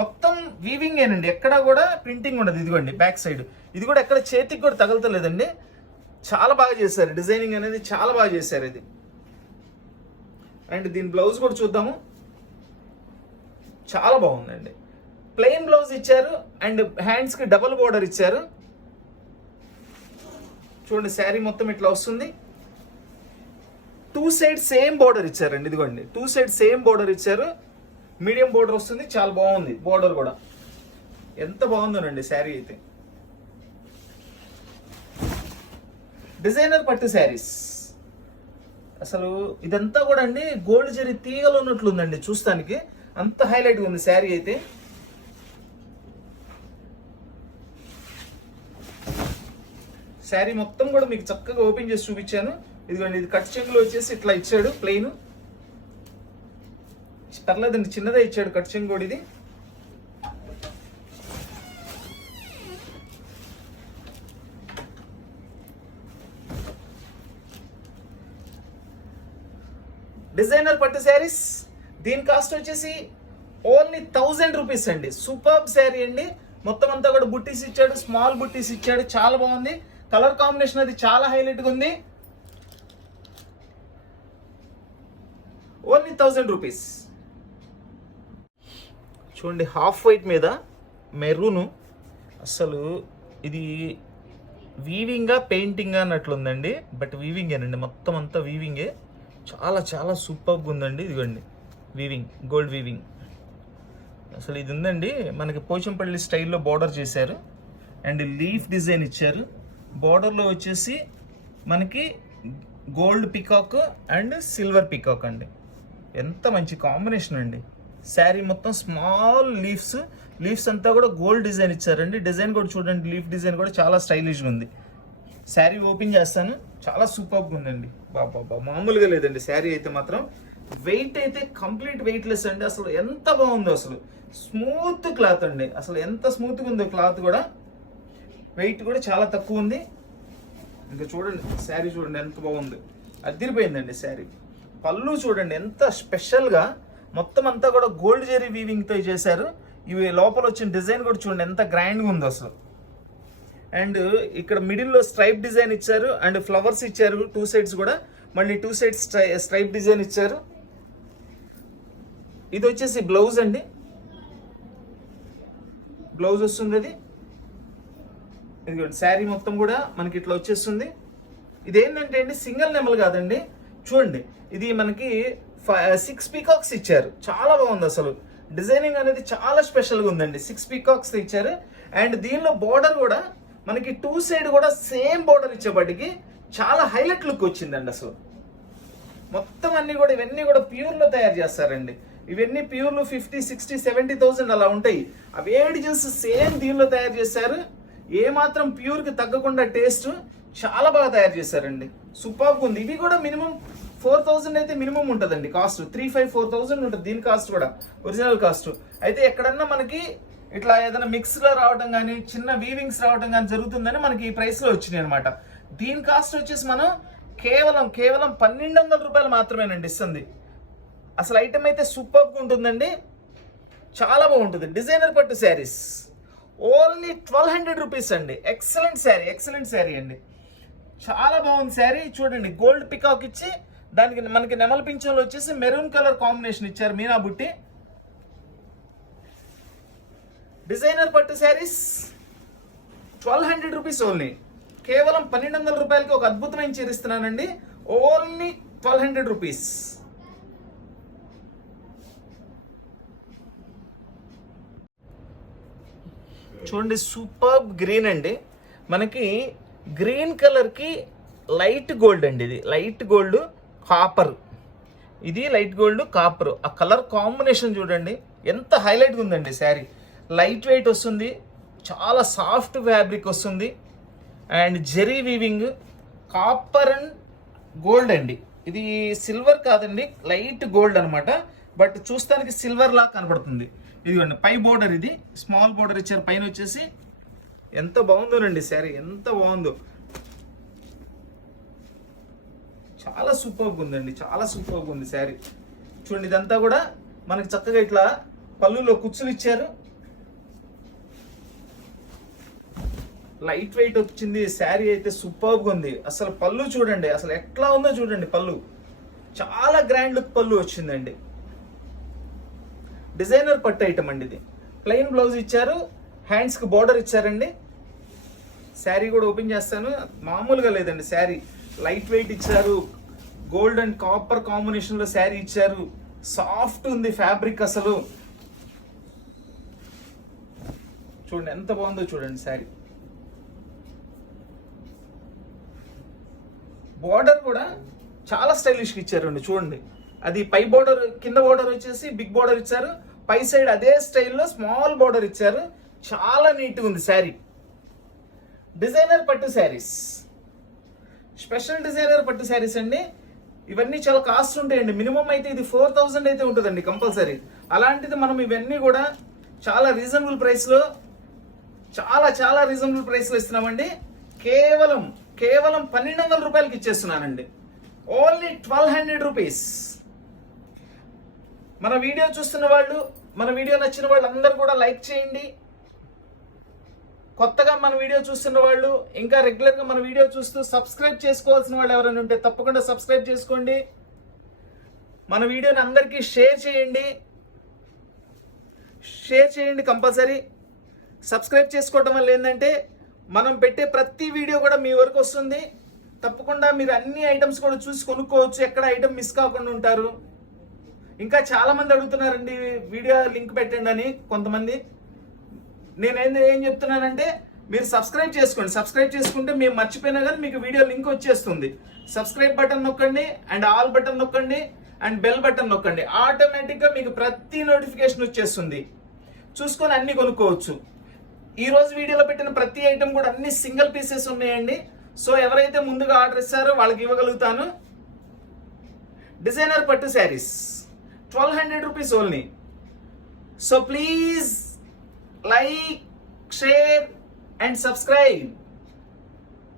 మొత్తం వీవింగ్ ఏనండి, ఎక్కడ కూడా ప్రింటింగ్ ఉండదు. ఇదిగోండి బ్యాక్ సైడ్, ఇది కూడా ఎక్కడ చేతికి కూడా తగలతలేదండి. చాలా బాగా చేశారు, డిజైనింగ్ అనేది చాలా బాగా చేశారు ఇది. అండ్ దీని బ్లౌజ్ కూడా చూద్దాము. చాలా బాగుందండి. ప్లెయిన్ బ్లౌజ్ ఇచ్చారు అండ్ హ్యాండ్స్ కి డబుల్ బోర్డర్ ఇచ్చారు. చూడండి శారీ మొత్తం ఇట్లా వస్తుంది. 2 సైడ్ సేమ్ బోర్డర్ ఇచ్చారండి. ఇదిగోండి 2 సైడ్ సేమ్ బోర్డర్ ఇచ్చారు. మీడియం బోర్డర్ వస్తుంది, చాలా బాగుంది. బోర్డర్ కూడా ఎంత బాగుందోనండి శారీ అయితే. డిజైనర్ పట్టు శారీస్. అసలు ఇదంతా కూడా అండి గోల్డ్ జరీ తీగలు ఉన్నట్లుందండి చూస్తానికి, అంత హైలైట్గా ఉంది శారీ అయితే. శారీ మొత్తం కూడా మీకు చక్కగా ఓపెన్ చేసి చూపించాను. ఇదిగోండి ఇది కట్ చెంగులో వచ్చేసి ఇట్లా ఇచ్చాడు ప్లెయిన్. పర్లేదండి చిన్నదే ఇచ్చాడు కట్ చెంగు కూడా. ఇది డిజైనర్ పట్టు శారీస్. దీని కాస్ట్ వచ్చేసి ఓన్లీ 1000 రూపీస్ అండి. సూపర్ శారీ అండి. మొత్తం అంతా కూడా బుట్టీస్ ఇచ్చాడు, స్మాల్ బుట్టీస్ ఇచ్చాడు. చాలా బాగుంది. కలర్ కాంబినేషన్ అది చాలా హైలైట్గా ఉంది. Only 1000 rupees. చూడండి హాఫ్ వైట్ మీద మెరూను. అసలు ఇది వీవింగా పెయింటింగ్ అన్నట్లుందండి, బట్ వీవింగేనండి. మొత్తం అంతా వీవింగే. చాలా చాలా సూపర్గా ఉందండి. ఇదిగోండి వీవింగ్, గోల్డ్ వీవింగ్. అసలు ఇది ఉందండి మనకి పోచంపల్లి స్టైల్లో బార్డర్ చేశారు అండ్ లీఫ్ డిజైన్ ఇచ్చారు. బార్డర్లో వచ్చేసి మనకి gold peacock and silver peacock అండి. ఎంత మంచి కాంబినేషన్ అండి. శారీ మొత్తం స్మాల్ లీవ్స్ అంతా కూడా గోల్డ్ డిజైన్ ఇచ్చారండి. డిజైన్ కూడా చూడండి, లీఫ్ డిజైన్ కూడా చాలా స్టైలిష్గా ఉంది. శారీ ఓపెన్ చేస్తాను. చాలా సూపర్గా ఉందండి. బాబా మామూలుగా లేదండి శారీ అయితే మాత్రం. వెయిట్ అయితే కంప్లీట్ వెయిట్లెస్ అండి. అసలు ఎంత బాగుందో, అసలు స్మూత్ క్లాత్ అండి. అసలు ఎంత స్మూత్గా ఉందో క్లాత్ కూడా. వెయిట్ కూడా చాలా తక్కువ ఉంది. ఇంకా చూడండి శారీ చూడండి ఎంత బాగుంది, అదిరిపోయిందండి శారీ. పళ్ళు చూడండి ఎంత స్పెషల్గా, మొత్తం అంతా కూడా గోల్డ్ జెరీ వీవింగ్తో చేశారు. ఇవి లోపల వచ్చిన డిజైన్ కూడా చూడండి ఎంత గ్రాండ్గా ఉందో అసలు. అండ్ ఇక్కడ మిడిల్లో స్ట్రైప్ డిజైన్ ఇచ్చారు అండ్ ఫ్లవర్స్ ఇచ్చారు 2 సైడ్స్ కూడా. మళ్ళీ 2 సైడ్స్ స్ట్రైప్ డిజైన్ ఇచ్చారు. ఇది వచ్చేసి బ్లౌజ్ అండి. బ్లౌజ్ వస్తుంది అది. ఇదిగోండి శారీ మొత్తం కూడా మనకి ఇట్లా వచ్చేస్తుంది. ఇదేంటంటే అండి సింగిల్ నెమల్ కాదండి. చూడండి ఇది మనకి 6 పీకాక్స్ ఇచ్చారు. చాలా బాగుంది అసలు. డిజైనింగ్ అనేది చాలా స్పెషల్గా ఉందండి. 6 పీకాక్స్ ఇచ్చారు. అండ్ దీనిలో బోర్డర్ కూడా మనకి 2 సైడ్ కూడా సేమ్ బోర్డర్ ఇచ్చేపటికి చాలా హైలైట్ లుక్ వచ్చిందండి అసలు. మొత్తం అన్ని కూడా ఇవన్నీ కూడా ప్యూర్లో తయారు చేస్తారండి. ఇవన్నీ ప్యూర్లు 50, 60, 70,000 అలా ఉంటాయి. అవి జీన్స్ సేమ్ దీనిలో తయారు చేశారు. ఏ మాత్రం ప్యూర్కి తగ్గకుండా టేస్ట్ చాలా బాగా తయారు చేశారండి. సూపర్గా ఉంది. ఇవి కూడా మినిమం 4000 అయితే మినిమం ఉంటుందండి కాస్ట్. 3,500-4,000 ఉంటుంది దీని కాస్ట్ కూడా, ఒరిజినల్ కాస్ట్. అయితే ఎక్కడన్నా మనకి ఇట్లా ఏదైనా మిక్స్లో రావడం కానీ చిన్న వీవింగ్స్ రావడం కానీ జరుగుతుందని మనకి ఈ ప్రైస్లో వచ్చినాయి అనమాట. దీని కాస్ట్ వచ్చేసి మనం కేవలం 1,200 రూపాయలు మాత్రమేనండి ఇస్తుంది. అసలు ఐటమ్ అయితే సూపర్గా ఉంటుందండి, చాలా బాగుంటుంది. డిజైనర్ పట్టు శారీస్ ఓన్లీ 1,200 రూపీస్ అండి. ఎక్సలెంట్ శారీ అండి. చాలా బాగుంది శారీ. చూడండి గోల్డ్ పికాక్ ఇచ్చి దానికి మనకి నెమల పింఛన్లు వచ్చేసి మెరూన్ కలర్ కాంబినేషన్ ఇచ్చారు, మీనా బుట్టి. డిజైనర్ పట్టు శారీస్ 1,200 రూపీస్ ఓన్లీ. కేవలం 1,200 రూపాయలకి ఒక అద్భుతమైన చీర ఇస్తున్నానండి. Only 1,200 rupees. చూడండి, సూపర్ గ్రీన్ అండి. మనకి గ్రీన్ కలర్కి లైట్ గోల్డ్ అండి. ఇది లైట్ గోల్డ్ కాపర్, ఇది లైట్ గోల్డ్ కాపర్. ఆ కలర్ కాంబినేషన్ చూడండి ఎంత హైలైట్గా ఉందండి శారీ. లైట్ వెయిట్ వస్తుంది, చాలా సాఫ్ట్ ఫ్యాబ్రిక్ వస్తుంది, and zari weaving, copper and gold అండి. ఇది సిల్వర్ కాదండి, లైట్ గోల్డ్ అనమాట. బట్ చూస్తానికి సిల్వర్ లా కనపడుతుంది. ఇదిగోండి పై బోర్డర్, ఇది స్మాల్ బోర్డర్ ఇచ్చారు పైన వచ్చేసి. ఎంత బాగుందోనండి శారీ, ఎంత బాగుందో. చాలా సూపర్గా ఉందండి, చాలా సూపర్గా ఉంది శారీ. చూడండి ఇదంతా కూడా మనకి చక్కగా ఇట్లా పళ్ళులో కుచ్చులు ఇచ్చారు. లైట్ వెయిట్ వచ్చింది శారీ, అయితే సూపర్గా ఉంది. అసలు పళ్ళు చూడండి, అసలు ఎట్లా ఉందో చూడండి. పళ్ళు చాలా గ్రాండ్ లుక్ పళ్ళు వచ్చిందండి. డిజైనర్ పట్టు ఐటమ్ అండి ఇది. ప్లెయిన్ బ్లౌజ్ ఇచ్చారు, హ్యాండ్స్కి బార్డర్ ఇచ్చారండి. శారీ కూడా ఓపెన్ చేస్తాను, మామూలుగా లేదండి శారీ. లైట్ వెయిట్ ఇచ్చారు, గోల్డ్ అండ్ కాపర్ కాంబినేషన్లో శారీ ఇచ్చారు. సాఫ్ట్ ఉంది ఫ్యాబ్రిక్ అసలు. చూడండి ఎంత బాగుందో చూడండి శారీ. బార్డర్ కూడా చాలా స్టైలిష్గా ఇచ్చారండి. చూడండి, అది పై బార్డర్, కింద బార్డర్ వచ్చేసి బిగ్ బార్డర్ ఇచ్చారు, పై సైడ్ అదే స్టైల్లో స్మాల్ బార్డర్ ఇచ్చారు. చాలా నీట్గా ఉంది శారీ. డిజైనర్ పట్టు శారీస్, స్పెషల్ డిజైనర్ పట్టు శారీస్ అండి. ఇవన్నీ చాలా కాస్ట్ ఉంటాయండి. మినిమం అయితే ఇది 4000 అయితే ఉంటుందండి కంపల్సరీ. అలాంటిది మనం ఇవన్నీ కూడా చాలా రీజనబుల్ ప్రైస్లో, చాలా చాలా రీజనబుల్ ప్రైస్లో ఇస్తున్నామండి. కేవలం 1200 రూపాయలకి ఇచ్చేస్తున్నానండి. Only 1200 rupees. మన వీడియో చూస్తున్న వాళ్ళు, మన వీడియో నచ్చిన వాళ్ళు అందరూ కూడా లైక్ చేయండి. కొత్తగా మన వీడియో చూస్తున్న వాళ్ళు, ఇంకా రెగ్యులర్గా మన వీడియో చూస్తూ సబ్స్క్రైబ్ చేసుకోవాల్సిన వాళ్ళు ఎవరైనా ఉంటే తప్పకుండా సబ్స్క్రైబ్ చేసుకోండి. మన వీడియోని అందరికీ షేర్ చేయండి కంపల్సరీ. సబ్స్క్రైబ్ చేసుకోవడం వల్ల ఏంటంటే మనం పెట్టే ప్రతి వీడియో కూడా మీ వరకు వస్తుంది. తప్పకుండా మీరు అన్ని ఐటమ్స్ కూడా చూసి కొనుక్కోవచ్చు, ఎక్కడ ఐటమ్ మిస్ కాకుండా ఉంటారు. ఇంకా చాలా మంది అడుగుతున్నారండి వీడియో లింక్ పెట్టండి అని కొంతమంది. ఏం చెప్తున్నానంటే మీరు సబ్స్క్రైబ్ చేసుకోండి. సబ్స్క్రైబ్ చేసుకుంటే మేము మర్చిపోయినా కానీ మీకు వీడియో లింక్ వచ్చేస్తుంది. సబ్స్క్రైబ్ బటన్ నొక్కండి, అండ్ ఆల్ బటన్ నొక్కండి, అండ్ బెల్ బటన్ నొక్కండి. ఆటోమేటిక్గా మీకు ప్రతి నోటిఫికేషన్ వచ్చేస్తుంది. చూసుకొని అన్ని కొనుక్కోవచ్చు. ఈ రోజు వీడియోలో పెట్టిన ప్రతి ఐటమ్ కూడా అన్ని సింగిల్ పీసెస్ ఉన్నాయండి. సో ఎవరైతే ముందుగా ఆర్డర్ ఇస్తారో వాళ్ళకి ఇవ్వగలుగుతాను. డిజైనర్ పట్టు saris 1200 rupees only. So please like, share and subscribe.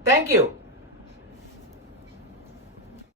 Thank you.